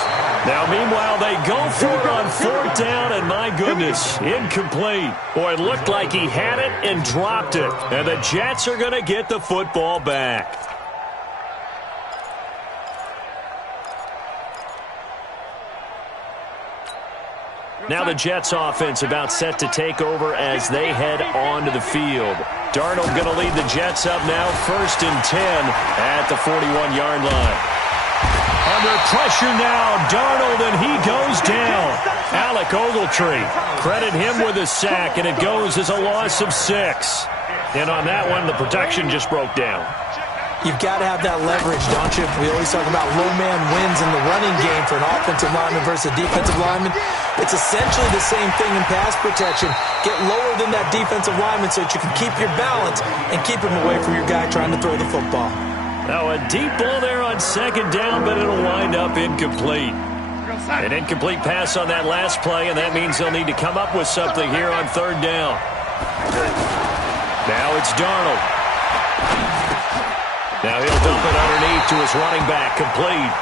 Now, meanwhile, they go for it on 4th down, and my goodness, incomplete. Boy, it looked like he had it and dropped it. And the Jets are going to get the football back. Now the Jets offense about set to take over as they head onto the field. Darnold going to lead the Jets up now, 1st and 10 at the 41-yard line. Under pressure now, Darnold, and he goes down. Alec Ogletree, credit him with a sack, and it goes as a loss of 6. And on that one, the protection just broke down. You've got to have that leverage, don't you? We always talk about low man wins in the running game for an offensive lineman versus a defensive lineman. It's essentially the same thing in pass protection. Get lower than that defensive lineman so that you can keep your balance and keep him away from your guy trying to throw the football. Now a deep ball there on 2nd down, but it'll wind up incomplete. An incomplete pass on that last play, and that means they'll need to come up with something here on 3rd down. Now it's Darnold. Now he'll dump it underneath to his running back, complete.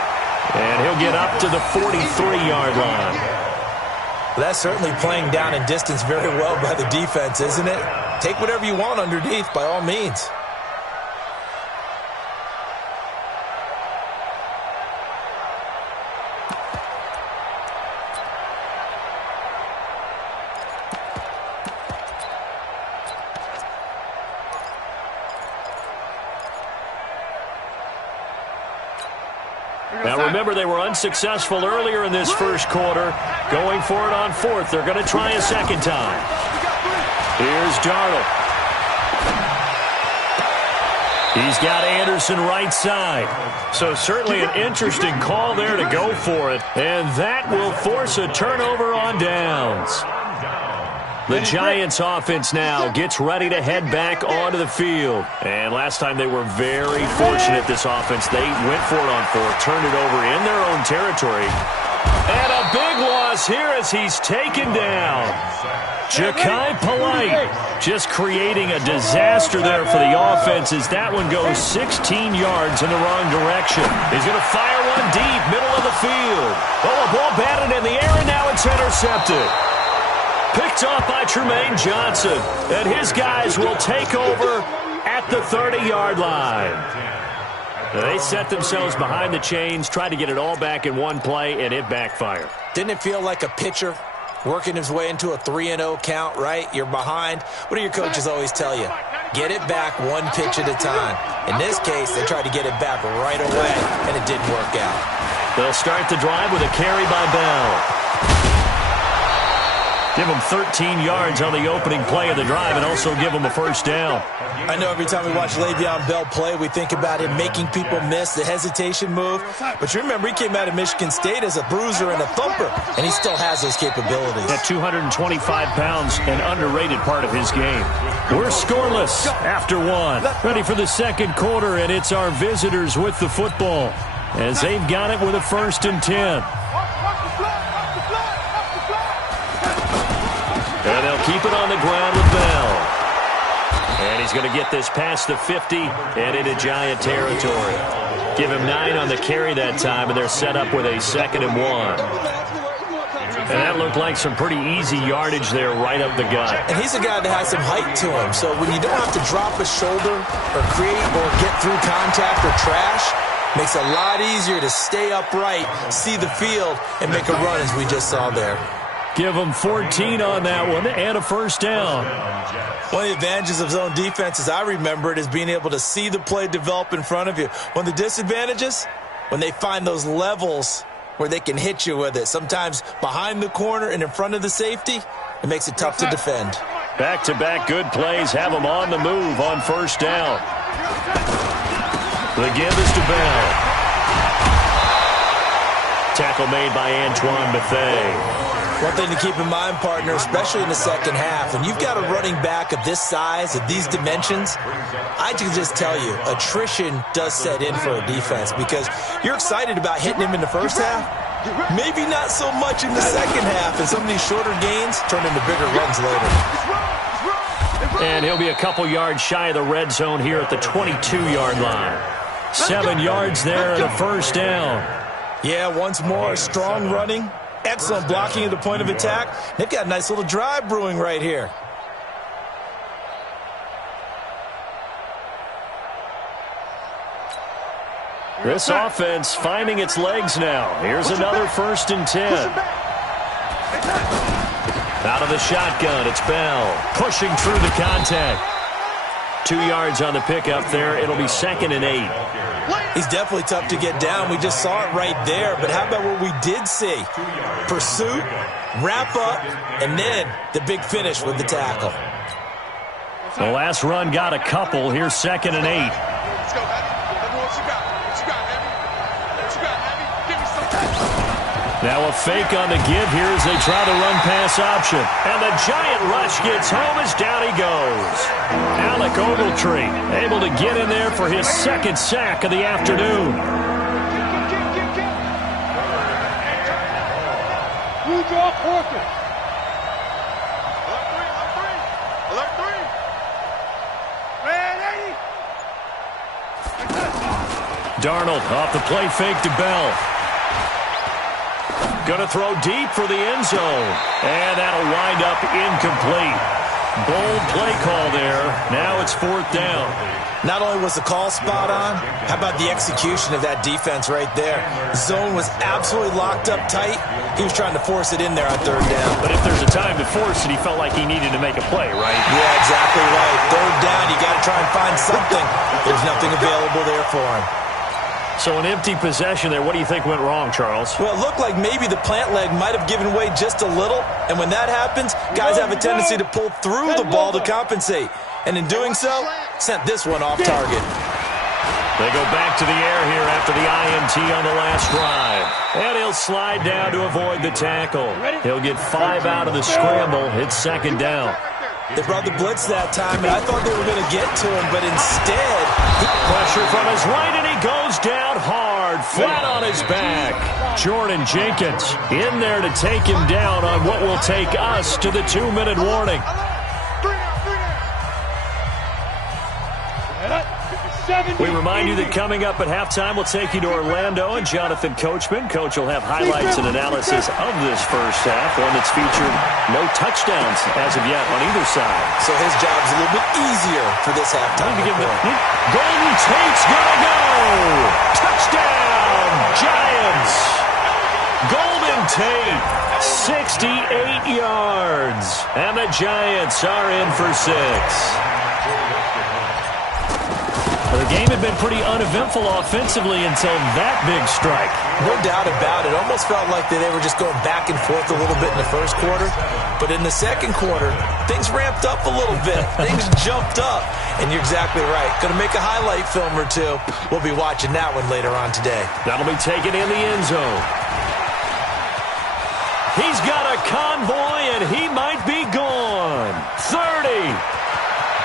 And he'll get up to the 43-yard line. Well, that's certainly playing down in distance very well by the defense, isn't it? Take whatever you want underneath, by all means. Now remember, they were unsuccessful earlier in this first quarter. Going for it on fourth. They're going to try a second time. Here's Darnold. He's got Anderson right side. So certainly an interesting call there to go for it. And that will force a turnover on downs. The Giants offense now gets ready to head back onto the field. And last time they were very fortunate, this offense. They went for it on fourth, turned it over in their own territory. And a big loss here as he's taken down. Ja'Kai Polite just creating a disaster there for the offense as that one goes 16 yards in the wrong direction. He's going to fire one deep, middle of the field. Oh, a ball batted in the air, and now it's intercepted. Picked off by Tremaine Johnson. And his guys will take over at the 30-yard line. They set themselves behind the chains, tried to get it all back in one play, and it backfired. Didn't it feel like a pitcher working his way into a 3-0 count, right? You're behind. What do your coaches always tell you? Get it back one pitch at a time. In this case, they tried to get it back right away, and it didn't work out. They'll start the drive with a carry by Bell. Give them 13 yards on the opening play of the drive and also give them a first down. I know every time we watch Le'Veon Bell play, we think about him making people miss, the hesitation move. But you remember, he came out of Michigan State as a bruiser and a thumper, and he still has those capabilities. At 225 pounds, an underrated part of his game. We're scoreless after one. Ready for the second quarter, and it's our visitors with the football as they've got it with a 1st and 10. And they'll keep it on the ground with Bell. And he's going to get this past the 50 and into Giant territory. Give him 9 on the carry that time, and they're set up with a 2nd and 1. And that looked like some pretty easy yardage there right up the gut. And he's a guy that has some height to him, so when you don't have to drop a shoulder or create or get through contact or trash, makes it a lot easier to stay upright, see the field, and make a run as we just saw there. Give them 14 on that one and a first down. One of the advantages of zone defense, as I remember it, is being able to see the play develop in front of you. One of the disadvantages, when they find those levels where they can hit you with it, sometimes behind the corner and in front of the safety, it makes it tough to defend. Back-to-back good plays have them on the move on first down. The give is to Bell. Tackle made by Antoine Bethea. One thing to keep in mind, partner, especially in the second half, when you've got a running back of this size, of these dimensions, I can just tell you, attrition does set in for a defense because you're excited about hitting him in the first half, maybe not so much in the second half, and some of these shorter gains turn into bigger runs later. And he'll be a couple yards shy of the red zone here at the 22-yard line. 7 yards there and a first down. Yeah, once more, strong running. Excellent blocking at the point of attack. They've got a nice little drive brewing right here. This offense finding its legs now. Here's another 1st and 10. Out of the shotgun, it's Bell. Pushing through the contact. 2 yards on the pickup there. It'll be 2nd and 8. He's definitely tough to get down. We just saw it right there. But how about what we did see? Pursuit, wrap up, and then the big finish with the tackle. The last run got a couple. Here's 2nd and 8. Let's go, Heavy. What you got? What you got, Heavy? What you got, Heavy? Give me some. Now a fake on the give here as they try to run pass option. And the Giant rush gets home as down he goes. Alec Ogletree able to get in there for his 2nd sack of the afternoon. Blue draw, Porter. Alert 3. Man, 80. Darnold off the play fake to Bell. Going to throw deep for the end zone. And that'll wind up incomplete. Bold play call there. Now it's 4th down. Not only was the call spot on, how about the execution of that defense right there? Zone was absolutely locked up tight. He was trying to force it in there on 3rd down. But if there's a time to force it, he felt like he needed to make a play, right? Yeah, exactly right. 3rd down, you got to try and find something. There's nothing available there for him. So an empty possession there. What do you think went wrong, Charles? Well, it looked like maybe the plant leg might have given way just a little. And when that happens, guys have a tendency to pull through the ball to compensate. And in doing so, sent this one off target. They go back to the air here after the INT on the last drive. And he'll slide down to avoid the tackle. He'll get 5 out of the scramble. It's 2nd down. They brought the blitz that time, and I thought they were going to get to him, but instead... Pressure from his right, and he goes down hard, flat on his back. Jordan Jenkins in there to take him down on what will take us to the 2-minute warning. We remind you that coming up at halftime, we'll take you to Orlando and Jonathan Coachman. Coach will have highlights and analysis of this first half, one that's featured no touchdowns as of yet on either side. So his job's a little bit easier for this halftime. Golden Tate's gonna go! Touchdown, Giants! Golden Tate, 68 yards. And the Giants are in for 6. The game had been pretty uneventful offensively until that big strike. No doubt about it. Almost felt like they were just going back and forth a little bit in the first quarter. But in the second quarter, things ramped up a little bit. Things jumped up. And you're exactly right. Going to make a highlight film or two. We'll be watching that one later on today. That'll be taken in the end zone. He's got a convoy, and he might be gone. 30,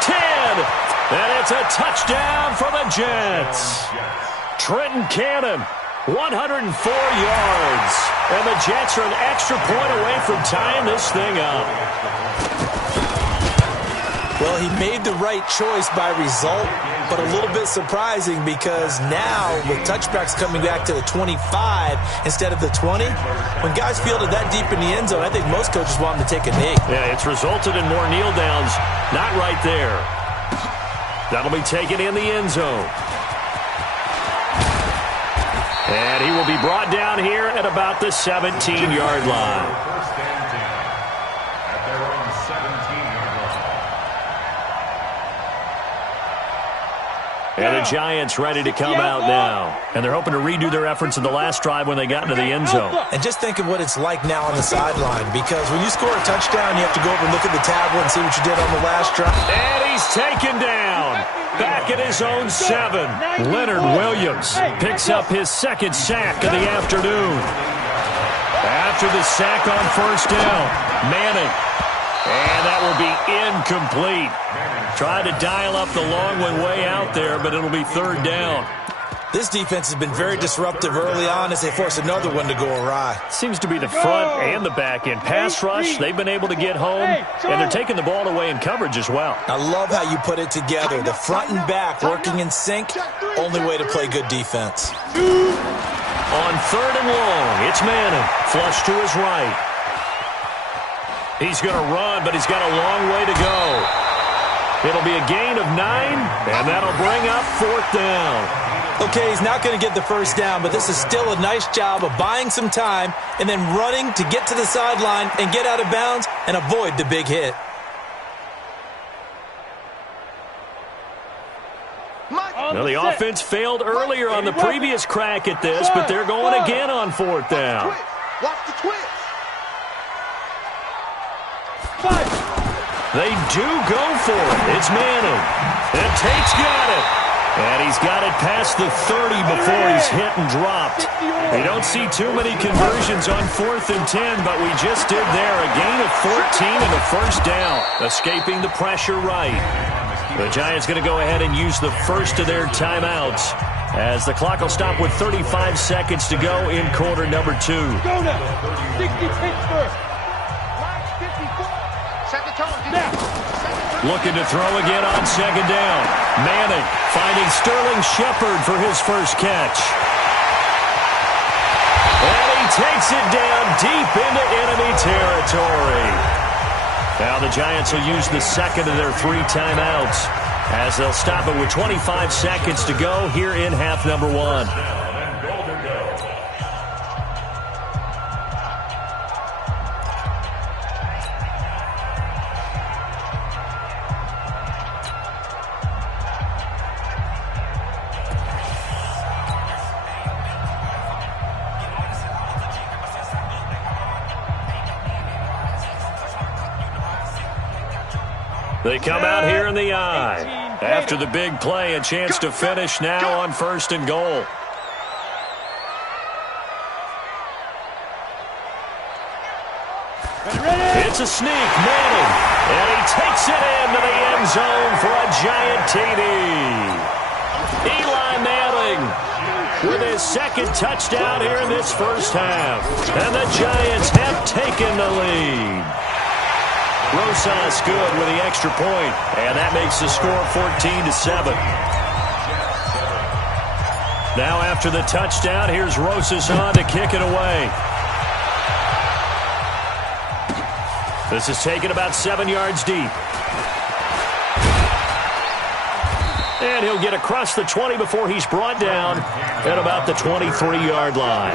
10, and it's a touchdown for the Jets. Trenton Cannon, 104 yards. And the Jets are an extra point away from tying this thing up. Well, he made the right choice by result, but a little bit surprising because now with touchbacks coming back to the 25 instead of the 20, when guys fielded that deep in the end zone, I think most coaches want them to take a knee. Yeah, it's resulted in more kneel downs. Not right there. That'll be taken in the end zone. And he will be brought down here at about the 17-yard line. First and 10 at their own 17-yard line. And the Giants ready to come out now. And they're hoping to redo their efforts in the last drive when they got into the end zone. And just think of what it's like now on the sideline, because when you score a touchdown, you have to go over and look at the tablet and see what you did on the last drive. And he's taken down. Back at his own 7. Leonard Williams picks up his 2nd sack of the afternoon. After the sack on first down, Manning. And that will be incomplete. Tried to dial up the long one way out there, but it'll be 3rd down. This defense has been very disruptive early on as they force another one to go awry. Seems to be the front and the back end. Pass rush, they've been able to get home, and they're taking the ball away in coverage as well. I love how you put it together. The front and back working in sync, only way to play good defense. On 3rd and long, it's Manning. Flush to his right. He's going to run, but he's got a long way to go. It'll be a gain of 9, and that'll bring up 4th down. Okay, he's not going to get the first down, but this is still a nice job of buying some time and then running to get to the sideline and get out of bounds and avoid the big hit. Now, the offense failed earlier on the previous crack at this, but they're going again on 4th down. Watch the twist. They do go for it. It's Manning. And Tate's got it. And he's got it past the 30 before he's hit and dropped. We don't see too many conversions on 4th and 10, but we just did there. A gain of 14 and a first down. Escaping the pressure right. The Giants going to go ahead and use the first of their timeouts as the clock will stop with 35 seconds to go in quarter number 2. Go now. 60 takes first. Looking to throw again on 2nd down. Manning finding Sterling Shepard for his first catch. And he takes it down deep into enemy territory. Now the Giants will use the second of their 3 timeouts as they'll stop it with 25 seconds to go here in half number 1. They come out here in the eye. After the big play, a chance to finish now on 1st and goal. It's a sneak, Manning, and he takes it into the end zone for a giant TD. Eli Manning with his 2nd touchdown here in this first half. And the Giants have taken the lead. Rosas good with the extra point, and that makes the score 14-7. Now after the touchdown, here's Rosas on to kick it away. This is taken about 7 yards deep. And he'll get across the 20 before he's brought down at about the 23-yard line.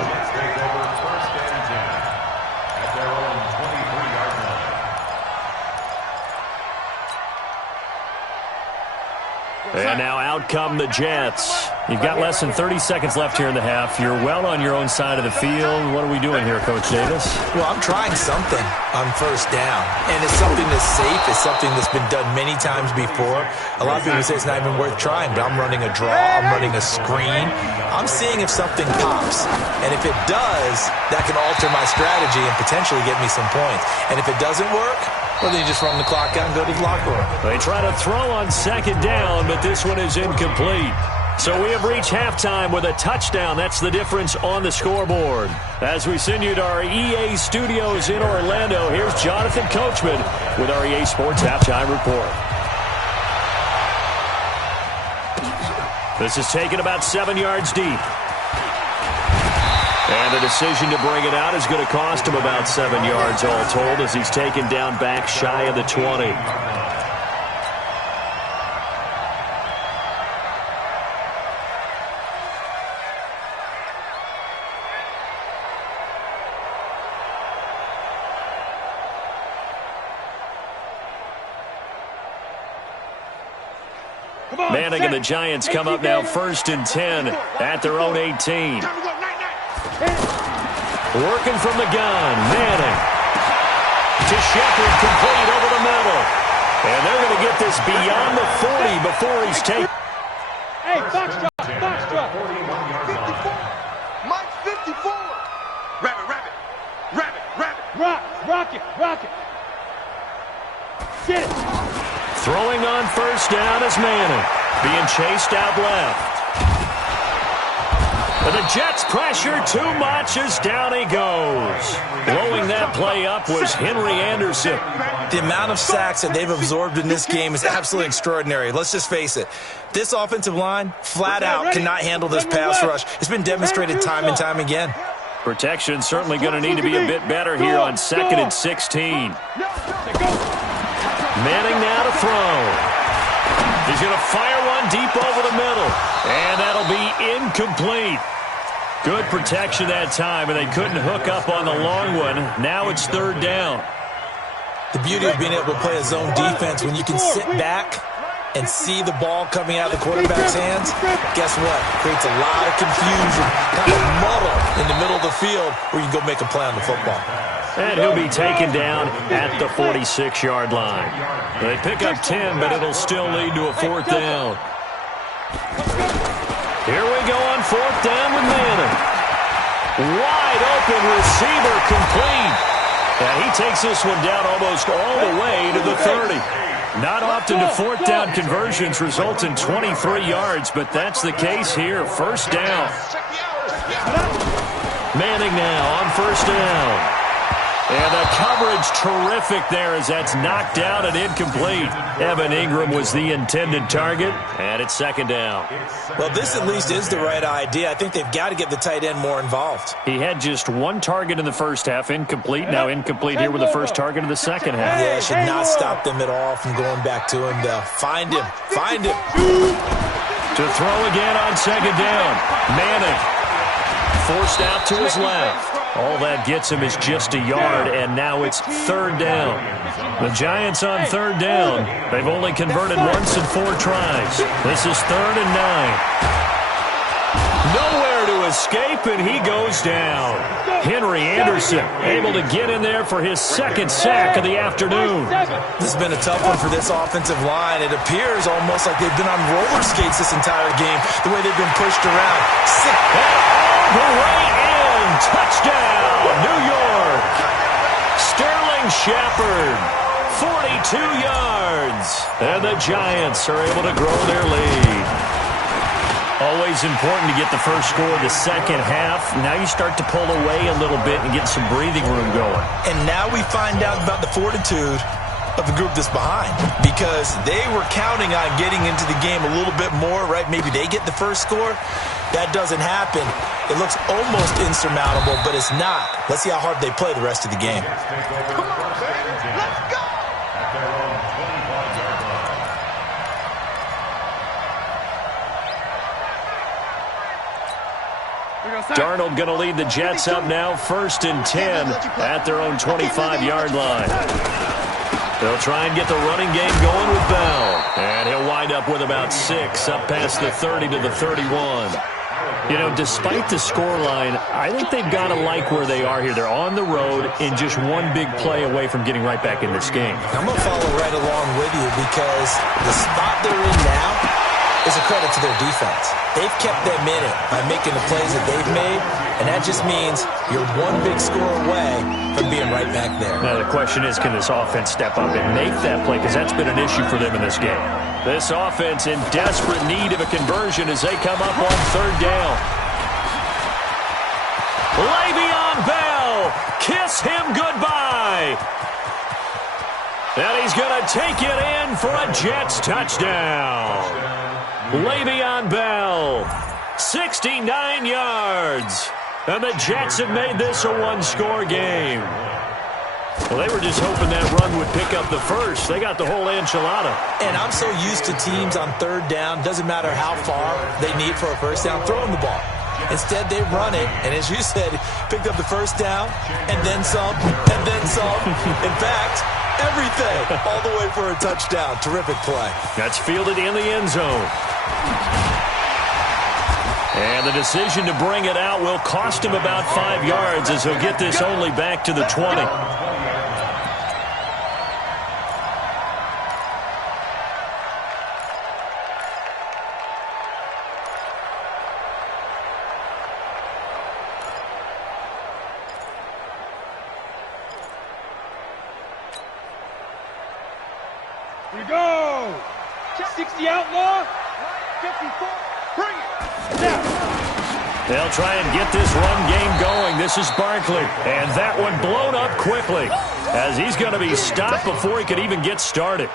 And now out come the Jets. You've got less than 30 seconds left here in the half. You're well on your own side of the field. What are we doing here, Coach Davis? Well, I'm trying something on 1st down. And it's something that's safe. It's something that's been done many times before. A lot of people say it's not even worth trying, but I'm running a draw. I'm running a screen. I'm seeing if something pops. And if it does, that can alter my strategy and potentially get me some points. And if it doesn't work, well, then you just run the clock out and go to the locker room. They try to throw on 2nd down, but this one is incomplete. So we have reached halftime with a touchdown. That's the difference on the scoreboard. As we send you to our EA studios in Orlando, here's Jonathan Coachman with our EA Sports Halftime Report. This is taken about 7 yards deep. And the decision to bring it out is going to cost him about 7 yards all told as he's taken down back shy of the 20. Manning and the Giants come up now 1st and 10 at their own 18. Working from the gun, Manning to Shepard, complete over the middle. And they're going to get this beyond the 40 before he's taken. Hey, box drop, box drop. 54. Mike 54. Rabbit. Rock it. Get it. Throwing on 1st down is Manning, being chased out left. And the Jets pressure too much as down he goes. Blowing that play up was Henry Anderson. The amount of sacks that they've absorbed in this game is absolutely extraordinary. Let's just face it. This offensive line, flat out, cannot handle this pass rush. It's been demonstrated time and time again. Protection certainly going to need to be a bit better here on 2nd and 16. Manning now to throw. He's going to fire one deep over the middle. And that'll be incomplete. Good protection that time, and they couldn't hook up on the long one. Now it's 3rd down. The beauty of being able to play a zone defense when you can sit back and see the ball coming out of the quarterback's hands, guess what? Creates a lot of confusion, kind of muddle in the middle of the field where you can go make a play on the football. And he'll be taken down at the 46-yard line. They pick up 10, but it'll still lead to a 4th down. Here we go on 4th down with Manning. Wide open receiver complete. And he takes this one down almost all the way to the 30. Not often do 4th down conversions result in 23 yards, but that's the case here. 1st down. Manning now on 1st down. And the coverage terrific there as that's knocked down and incomplete. Evan Ingram was the intended target, and it's second down. Well, this at least is the right idea. I think they've got to get the tight end more involved. He had just one target in the first half, incomplete. Now incomplete here with the first target of the second half. Yeah, it should not stop them at all from going back to him, though. Find him. Find him. To throw again on second down. Manning forced out to his left. All that gets him is just a yard, and now it's third down. The Giants on third down. They've only converted once in 4 tries. This is 3rd and 9. Nowhere to escape, and he goes down. Henry Anderson able to get in there for his second sack of the afternoon. This has been a tough one for this offensive line. It appears almost like they've been on roller skates this entire game, the way they've been pushed around. All the way in. Touchdown, New York. Sterling Shepard, 42 yards. And the Giants are able to grow their lead. Always important to get the first score of the second half. Now you start to pull away a little bit and get some breathing room going. And now we find out about the fortitude of the group that's behind, because they were counting on getting into the game a little bit more, right? Maybe they get the first score. That doesn't happen. It looks almost insurmountable, but it's not. Let's see how hard they play the rest of the game. Let's go! Darnold going to lead the Jets up now, 1st and 10 at their own 25-yard line. They'll try and get the running game going with Bell. And he'll wind up with about 6 up past the 30 to the 31. You know, despite the scoreline, I think they've got to like where they are here. They're on the road and just one big play away from getting right back in this game. I'm going to follow right along with you, because the spot they're in now is a credit to their defense. They've kept them in it by making the plays that they've made, and that just means you're one big score away from being right back there. Now, the question is, can this offense step up and make that play? Because that's been an issue for them in this game. This offense in desperate need of a conversion as they come up on third down. Le'Veon Bell, kiss him goodbye. And he's going to take it in for a Jets touchdown. Le'Veon Bell, 69 yards. And the Jets have made this a one-score game. Well, they were just hoping that run would pick up the first. They got the whole enchilada. And I'm so used to teams on third down, doesn't matter how far they need for a first down, throwing the ball. Instead, they run it, and as you said, picked up the first down, and then some, and then some. In fact, everything, all the way for a touchdown. Terrific play. That's fielded in the end zone. And the decision to bring it out will cost him about 5 yards as he'll get this only back to the 20. Here we go! 60 outlaw. 54. Bring it. Now. They'll try and get this run game going. This is Barkley. And that one blown up quickly as he's going to be stopped before he could even get started.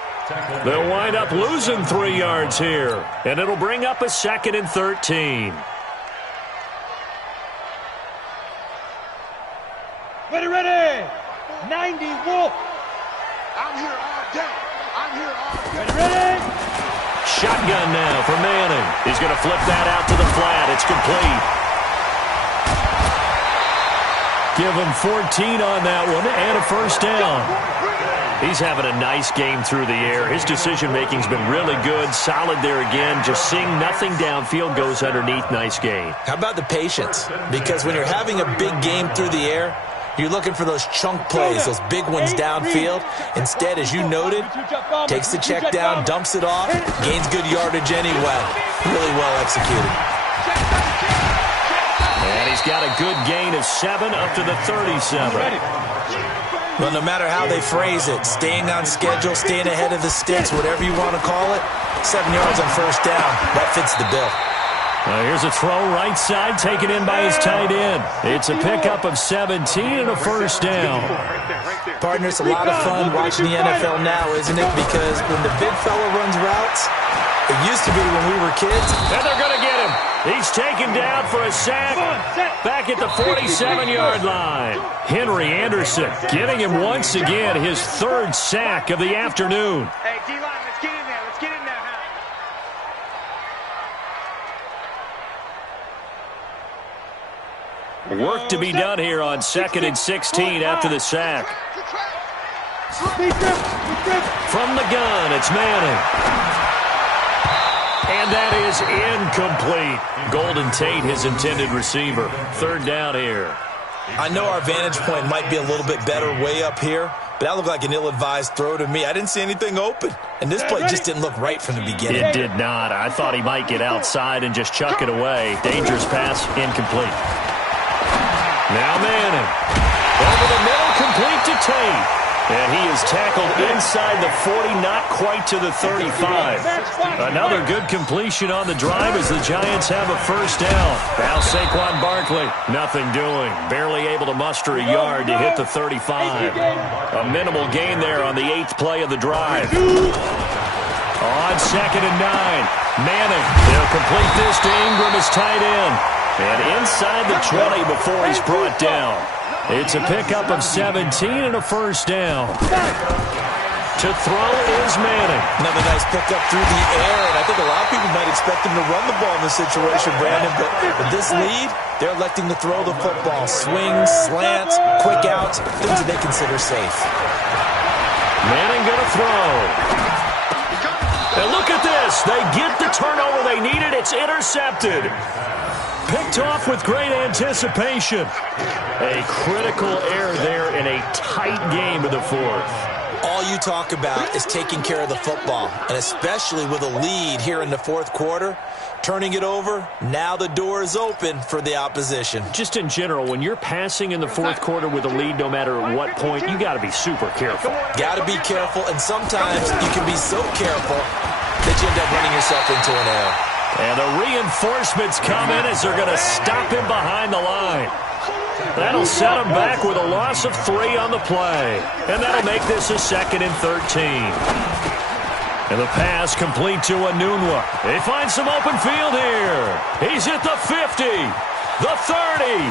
They'll wind up losing 3 yards here. And it'll bring up a 2nd and 13. Ready. 90 Wolf. I'm here all day. Ready? Shotgun now for Manning. He's going to flip that out to the flat. It's complete. Give him 14 on that one and a first down. He's having a nice game through the air. His decision-making's been really good. Solid there again. Just seeing nothing downfield, goes underneath. Nice gain. How about the patience? Because when you're having a big game through the air, you're looking for those chunk plays, those big ones downfield. Instead, as you noted, takes the check down, dumps it off, gains good yardage anyway. Really well executed. And he's got a good gain of 7 up to the 37. Well, no matter how they phrase it, staying on schedule, staying ahead of the sticks, whatever you want to call it, 7 yards on first down, that fits the bill. And now Here's a throw right side, taken in by his tight end. It's a pickup of 17 and a first down. Partner, it's a lot of fun watching the NFL now, isn't it? Because when the big fella runs routes, it used to be when we were kids. And they're going to get him. He's taken down for a sack back at the 47-yard line. Henry Anderson getting him once again his third sack of the afternoon. Hey, D-line, let's get in there. Let's get in there, Work to be done here on 2nd and 16 after the sack. From the gun, it's Manning. And that is incomplete. Golden Tate, his intended receiver. Third down here. I know our vantage point might be a little bit better way up here, but that looked like an ill-advised throw to me. I didn't see anything open, and this play just didn't look right from the beginning. It did not. I thought he might get outside and just chuck it away. Dangerous pass, incomplete. Now Manning. Over the middle, complete to Tate. And he is tackled inside the 40, not quite to the 35. Another good completion on the drive as the Giants have a first down. Now Saquon Barkley, nothing doing. Barely able to muster a yard to hit the 35. A minimal gain there on the 8th play of the drive. On 2nd and 9, Manning. They'll complete this to Ingram as tight end. And inside the 20 before he's brought down. It's a pickup of 17 and a first down. To throw is Manning. Another nice pickup through the air, and I think a lot of people might expect him to run the ball in this situation, Brandon, but with this lead, they're electing to throw the football. Swings, slants, quick outs, things that they consider safe. Manning gonna throw. And look at this. They get the turnover they needed. It's intercepted. Picked off with great anticipation. A critical error there in a tight game of the fourth. All you talk about is taking care of the football, and especially with a lead here in the fourth quarter, turning it over, now the door is open for the opposition. Just in general, when you're passing in the fourth quarter with a lead, no matter at what point, you got to be super careful. Got to be careful, and sometimes you can be so careful that you end up running yourself into an error. And the reinforcements come in as they're going to stop him behind the line. That'll set him back with a loss of 3 on the play. And that'll make this a 2nd and 13. And the pass complete to Anunwa. They find some open field here. He's at the 50, the 30,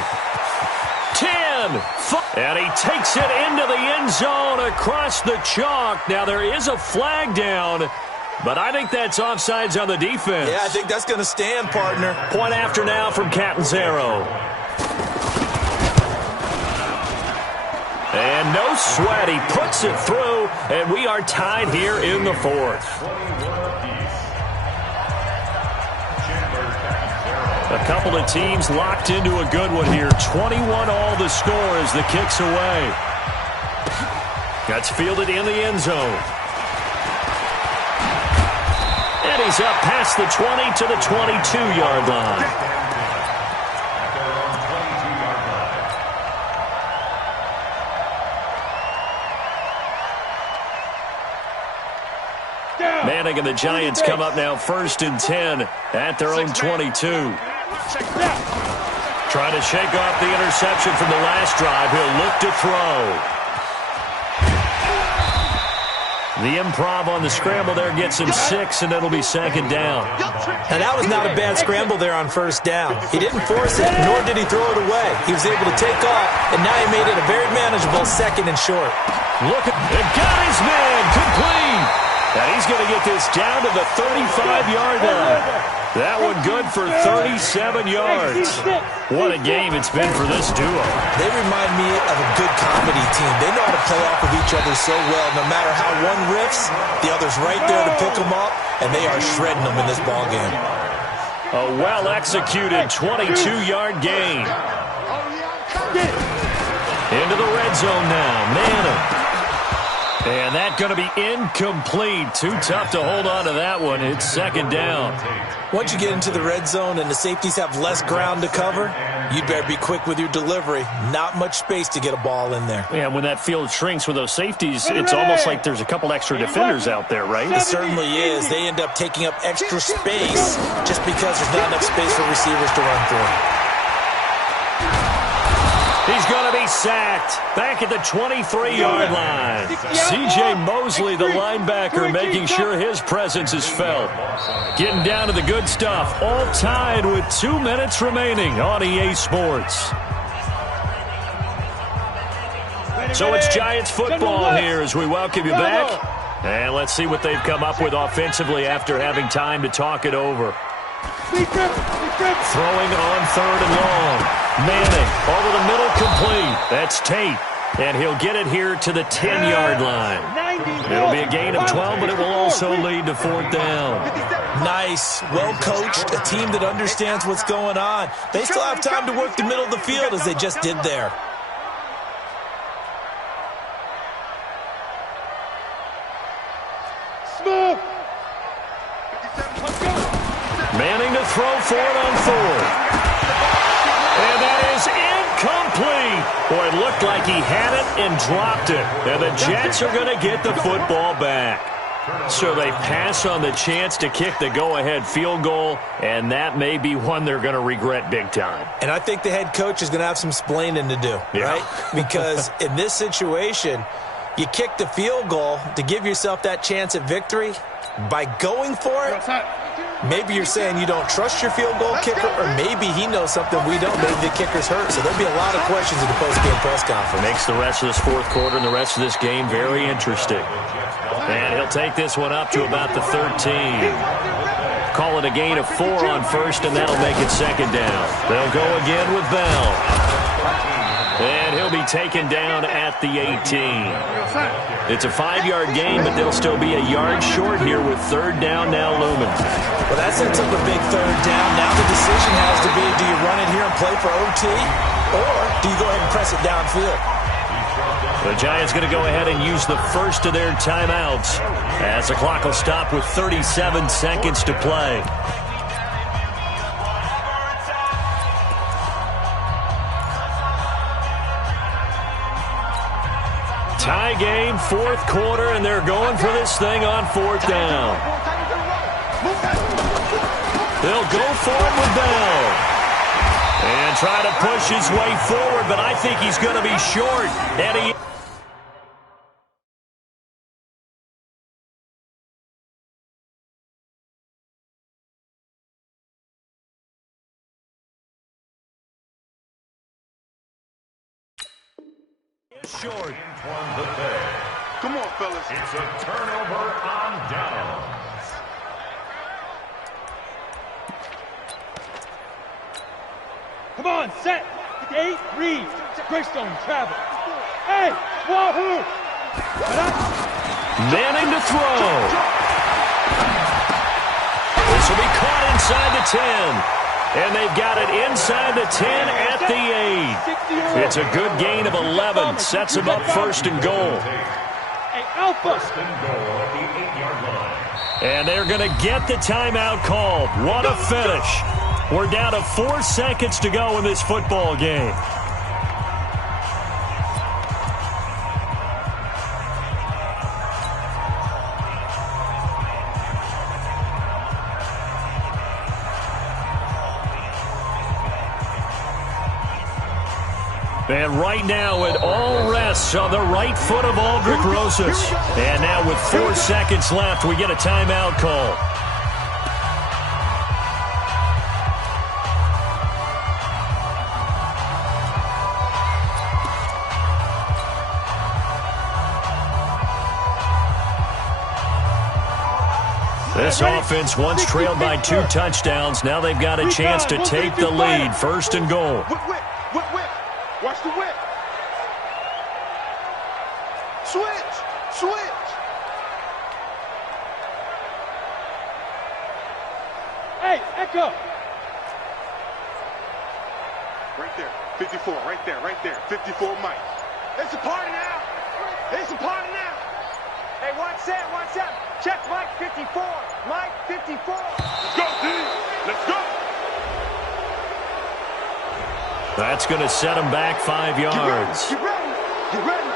10, 5. And he takes it into the end zone across the chalk. Now there is a flag down, but I think that's offsides on the defense. Yeah, I think that's going to stand, partner. Point after now from Catanzaro. And no sweat. He puts it through, and we are tied here in the fourth. A couple of teams locked into a good one here. 21 all the score as the kick's away. That's fielded in the end zone. And he's up past the 20 to the 22-yard line. Manning and the Giants come up now 1st and 10 at their own 22. Trying to shake off the interception from the last drive. He'll look to throw. The improv on the scramble there gets him 6, and it'll be 2nd down. And that was not a bad scramble there on 1st down. He didn't force it, nor did he throw it away. He was able to take off, and now he made it a very manageable 2nd and short. Look at it. Got his man complete. And he's going to get this down to the 35-yard line. That one good for 37 yards. What a game it's been for this duo. They remind me of a good comedy team. They know how to play off of each other so well. No matter how one riffs, the other's right there to pick them up, and they are shredding them in this ballgame. A well-executed 22-yard gain. Into the red zone now. Manning. And that's going to be incomplete. Too tough to hold on to that one. It's second down. Once you get into the red zone and the safeties have less ground to cover, you'd better be quick with your delivery. Not much space to get a ball in there. Yeah, when that field shrinks with those safeties, it's almost like there's a couple extra defenders out there, right? It certainly is. They end up taking up extra space just because there's not enough space for receivers to run through. He's going to be sacked back at the 23-yard line. C.J. Mosley, the linebacker, making sure his presence is felt. Getting down to the good stuff. All tied with 2 minutes remaining on EA Sports. So it's Giants football here as we welcome you back. And let's see what they've come up with offensively after having time to talk it over. Throwing on third and long. Manning over the middle, complete. That's Tate. And he'll get it here to the 10-yard line. It'll be a gain of 12, but it will also lead to fourth down. Nice. Well coached. A team that understands what's going on. They still have time to work the middle of the field as they just did there. Manning to throw for it on fourth. And that is incomplete. Boy, it looked like he had it and dropped it. And the Jets are going to get the football back. So they pass on the chance to kick the go-ahead field goal, and that may be one they're going to regret big time. And I think the head coach is going to have some splaining to do, right? Because in this situation, you kick the field goal to give yourself that chance at victory. By going for it, maybe you're saying you don't trust your field goal kicker, or maybe he knows something we don't. Maybe the kicker's hurt. So there'll be a lot of questions in the post-game press conference. Makes the rest of this fourth quarter and the rest of this game very interesting. And he'll take this one up to about the 13. Call it a gain of 4 on first, and that'll make it second down. They'll go again with Bell. And he'll be taken down at the 18. It's a 5-yard gain, but they'll still be a yard short here with third down now looming. Well, that sets up a big third down. Now the decision has to be, do you run it here and play for OT, or do you go ahead and press it downfield? The Giants going to go ahead and use the first of their timeouts as the clock will stop with 37 seconds to play. Tie game, fourth quarter, and they're going for this thing on fourth down. They'll go for it with Bell. And try to push his way forward, but I think he's going to be short. And he... short. Come on, fellas. It's a turnover on downs. Come on, set. 8, read. Greystone, travel. Hey, wahoo! Manning to throw. This will be caught inside the 10. And they've got it inside the 10 at the 8. It's a good gain of 11. Sets them up first and goal. First and goal at the 8-yard line. And they're going to get the timeout called. What a finish. We're down to 4 seconds to go in this football game. And right now it all rests on the right foot of Aldrick Rosas. And now with 4 seconds left, we get a timeout call. This offense once trailed by 2 touchdowns. Now they've got a chance to take the lead. First and goal. Whip. Watch the whip. Switch. Hey, Echo. Right there. 54, right there. 54 Mike. It's a party now. Hey, one set. Check Mike 54. Mike 54. Let's go, D. Let's go. That's going to set him back 5 yards. Get ready. Get ready.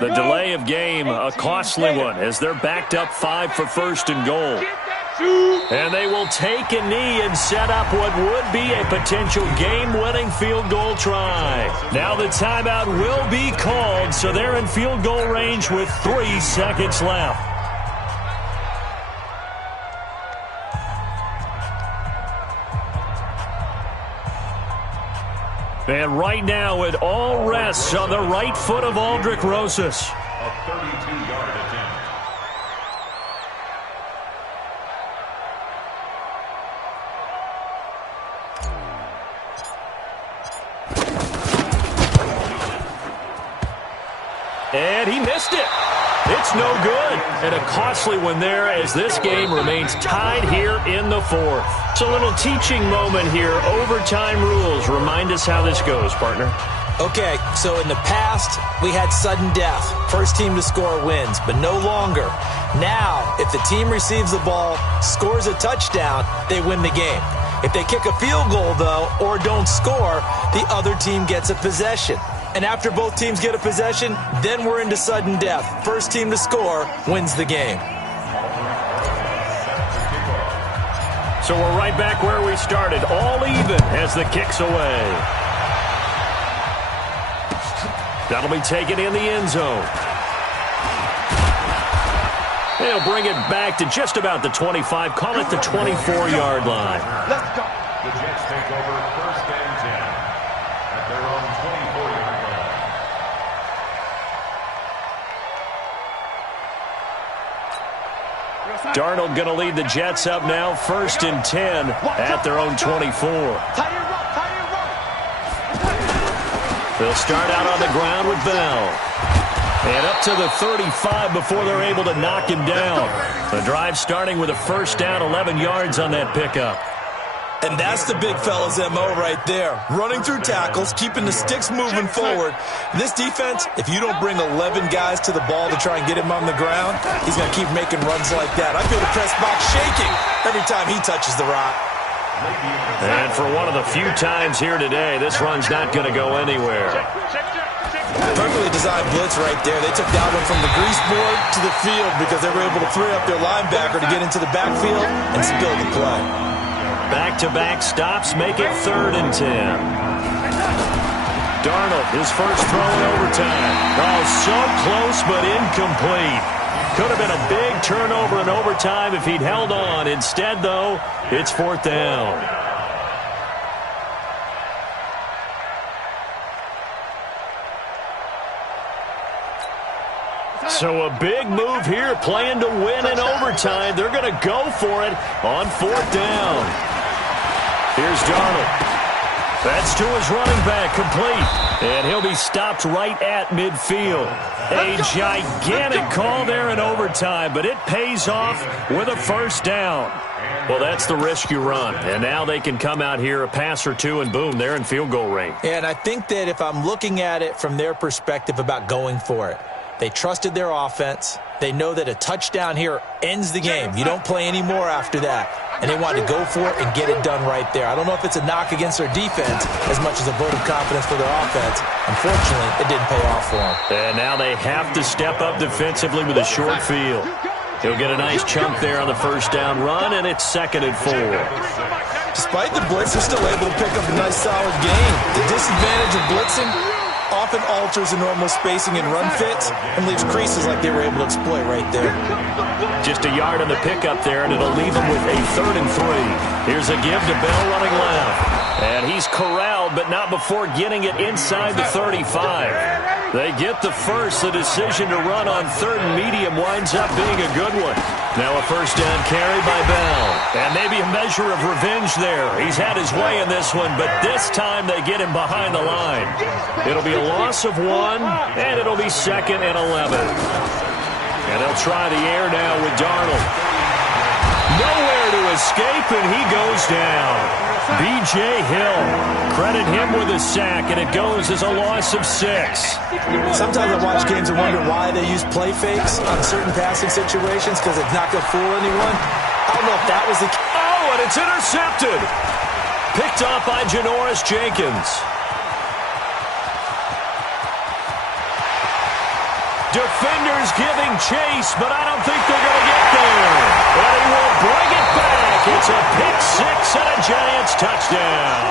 The delay of game, a costly one, as they're backed up 5 for first and goal. And they will take a knee and set up what would be a potential game-winning field goal try. Now the timeout will be called, so they're in field goal range with 3 seconds left. And right now, it all rests on the right foot of Aldrick Rosas. A 32-yard attempt. And he missed it. It's no good. And a costly one there as this game remains tied here in the 4th. It's a little teaching moment here. Overtime rules. Remind us how this goes, partner. Okay, so in the past, we had sudden death. First team to score wins, but no longer. Now, if the team receives the ball, scores a touchdown, they win the game. If they kick a field goal, though, or don't score, the other team gets a possession. And after both teams get a possession, then we're into sudden death. First team to score wins the game. So we're right back where we started, all even as the kick's away. That'll be taken in the end zone. They'll bring it back to just about the 25, call it the 24-yard line. Let's go. The Jets take over first and 10 at their own 24-yard line. Darnold going to lead the Jets up now, first and 10 at their own 24. They'll start out on the ground with Bell. And up to the 35 before they're able to knock him down. The drive starting with a first down, 11 yards on that pickup. And that's the big fella's MO right there. Running through tackles, keeping the sticks moving forward. This defense, if you don't bring 11 guys to the ball to try and get him on the ground, he's going to keep making runs like that. I feel the press box shaking every time he touches the rock. And for one of the few times here today, this run's not going to go anywhere. Perfectly designed blitz right there. They took that one from the grease board to the field because they were able to free up their linebacker to get into the backfield and spill the play. Back-to-back stops make it 3rd and 10. Darnold, his first throw in overtime. Oh, so close but incomplete. Could have been a big turnover in overtime if he'd held on. Instead, though, it's 4th down. So a big move here, playing to win in overtime. They're going to go for it on 4th down. Here's Darnold. That's to his running back, complete. And he'll be stopped right at midfield. A gigantic call there in overtime, but it pays off with a first down. Well, that's the risk you run. And now they can come out here, a pass or two, and boom, they're in field goal range. And I think that if I'm looking at it from their perspective about going for it, they trusted their offense. They know that a touchdown here ends the game. You don't play any more after that. And they wanted to go for it and get it done right there. I don't know if it's a knock against their defense as much as a vote of confidence for their offense. Unfortunately, it didn't pay off for them. And now they have to step up defensively with a short field. He'll get a nice chunk there on the first down run, and it's 2nd and 4. Despite the blitz, they're still able to pick up a nice, solid gain. The disadvantage of blitzing often alters the normal spacing and run fits and leaves creases like they were able to exploit right there. Just a yard on the pickup there, and it'll leave him with a 3rd and 3. Here's a give to Bell running left. And he's corralled, but not before getting it inside the 35. They get the first. The decision to run on third and medium winds up being a good one. Now a first down carry by Bell. And maybe a measure of revenge there. He's had his way in this one, but this time they get him behind the line. It'll be a loss of 1, and it'll be 2nd and 11. And they'll try the air now with Darnold. Nowhere to escape, and he goes down. B.J. Hill, credit him with a sack, and it goes as a loss of 6. Sometimes I watch games and wonder why they use play fakes on certain passing situations because it's not going to fool anyone. I don't know if that was the... Oh, and it's intercepted. Picked up by Janoris Jenkins. Defenders giving chase, but I don't think they're going to get there. And he will bring it back. It's a pick 6 and a Giants touchdown.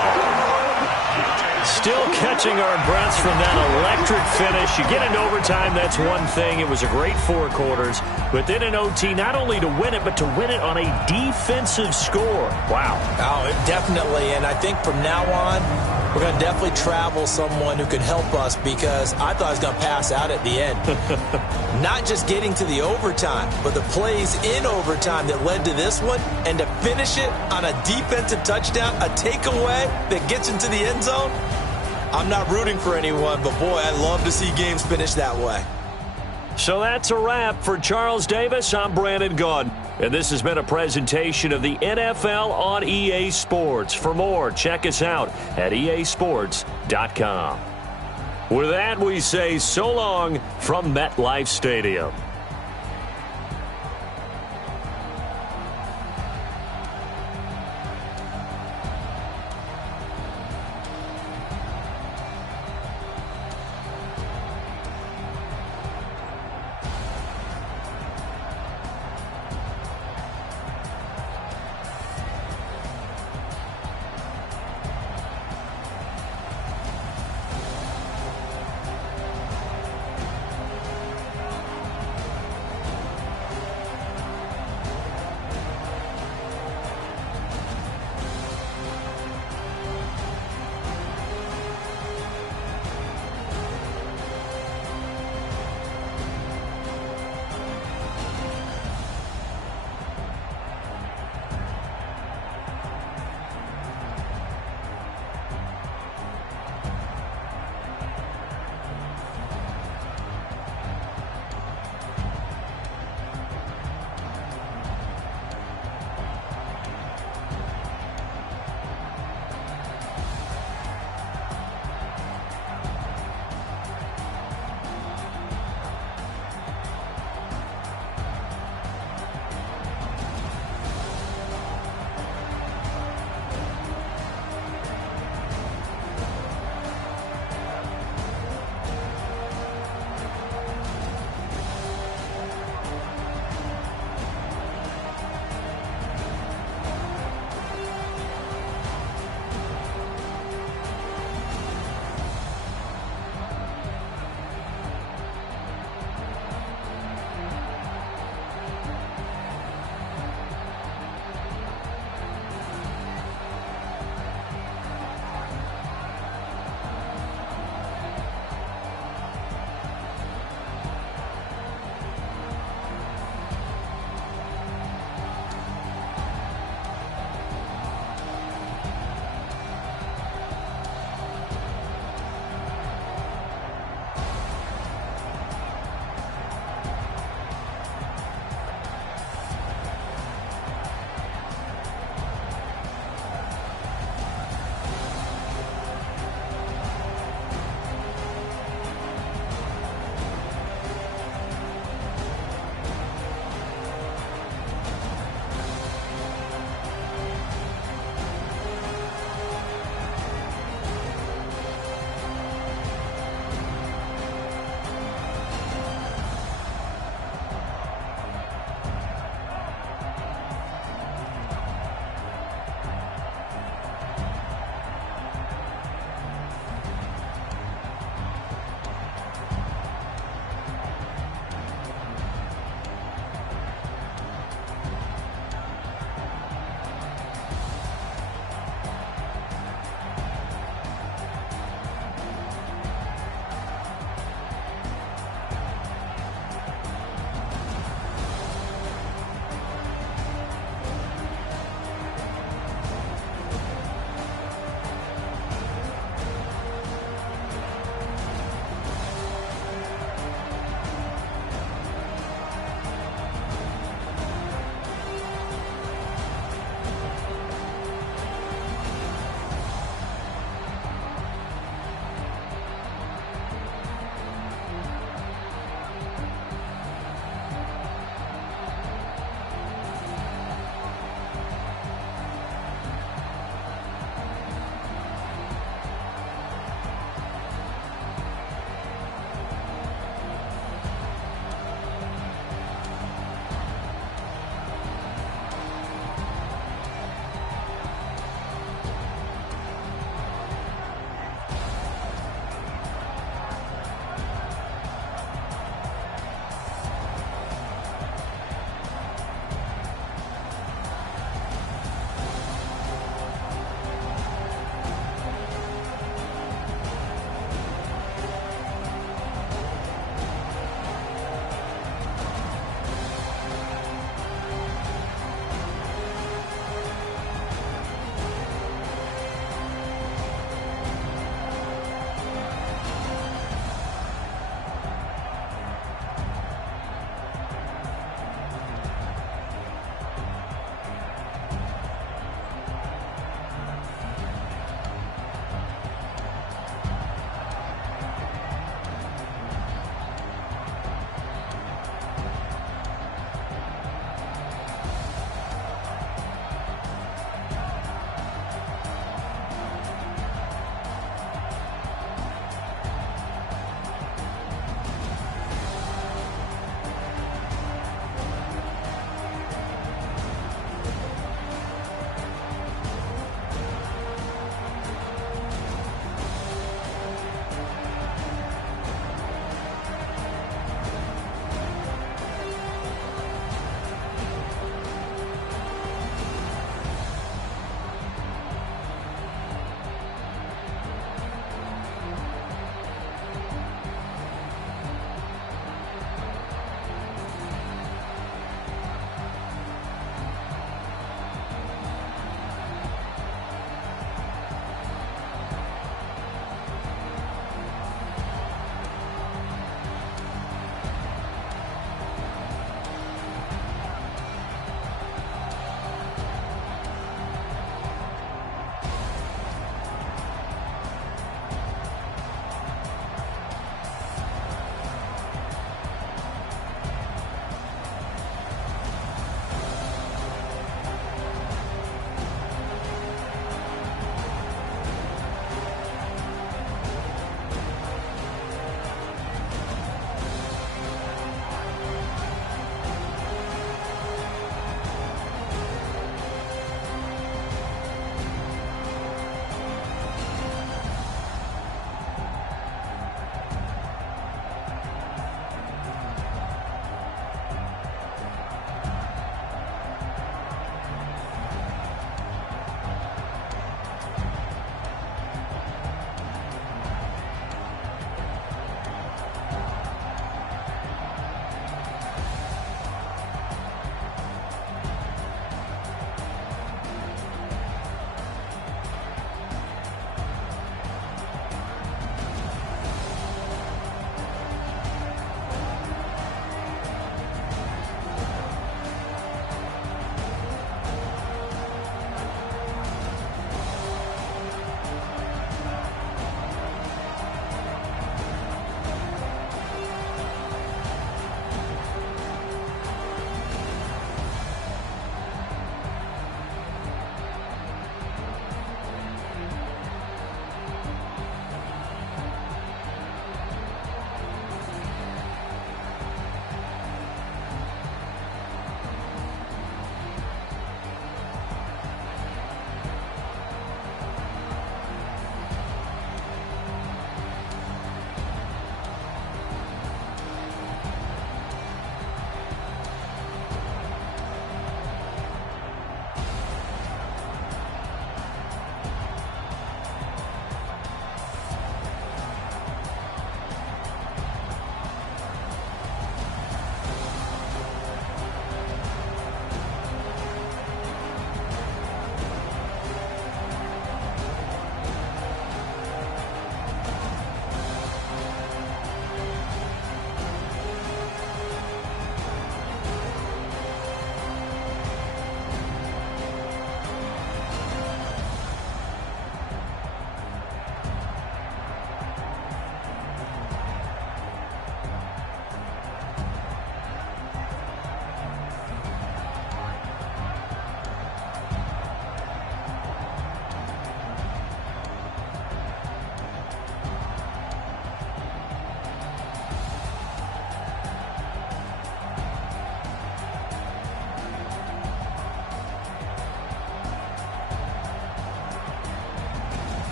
Still catching our breaths from that electric finish. You get into overtime, that's one thing. It was a great 4 quarters. But then in OT, not only to win it, but to win it on a defensive score. Wow. Oh, definitely. And I think from now on, we're going to definitely travel someone who can help us because I thought I was going to pass out at the end. Not just getting to the overtime, but the plays in overtime that led to this one, and to finish it on a defensive touchdown, a takeaway that gets into the end zone. I'm not rooting for anyone, but boy, I love to see games finish that way. So that's a wrap for Charles Davis. I'm Brandon Gaudin. And this has been a presentation of the NFL on EA Sports. For more, check us out at easports.com. With that, we say so long from MetLife Stadium.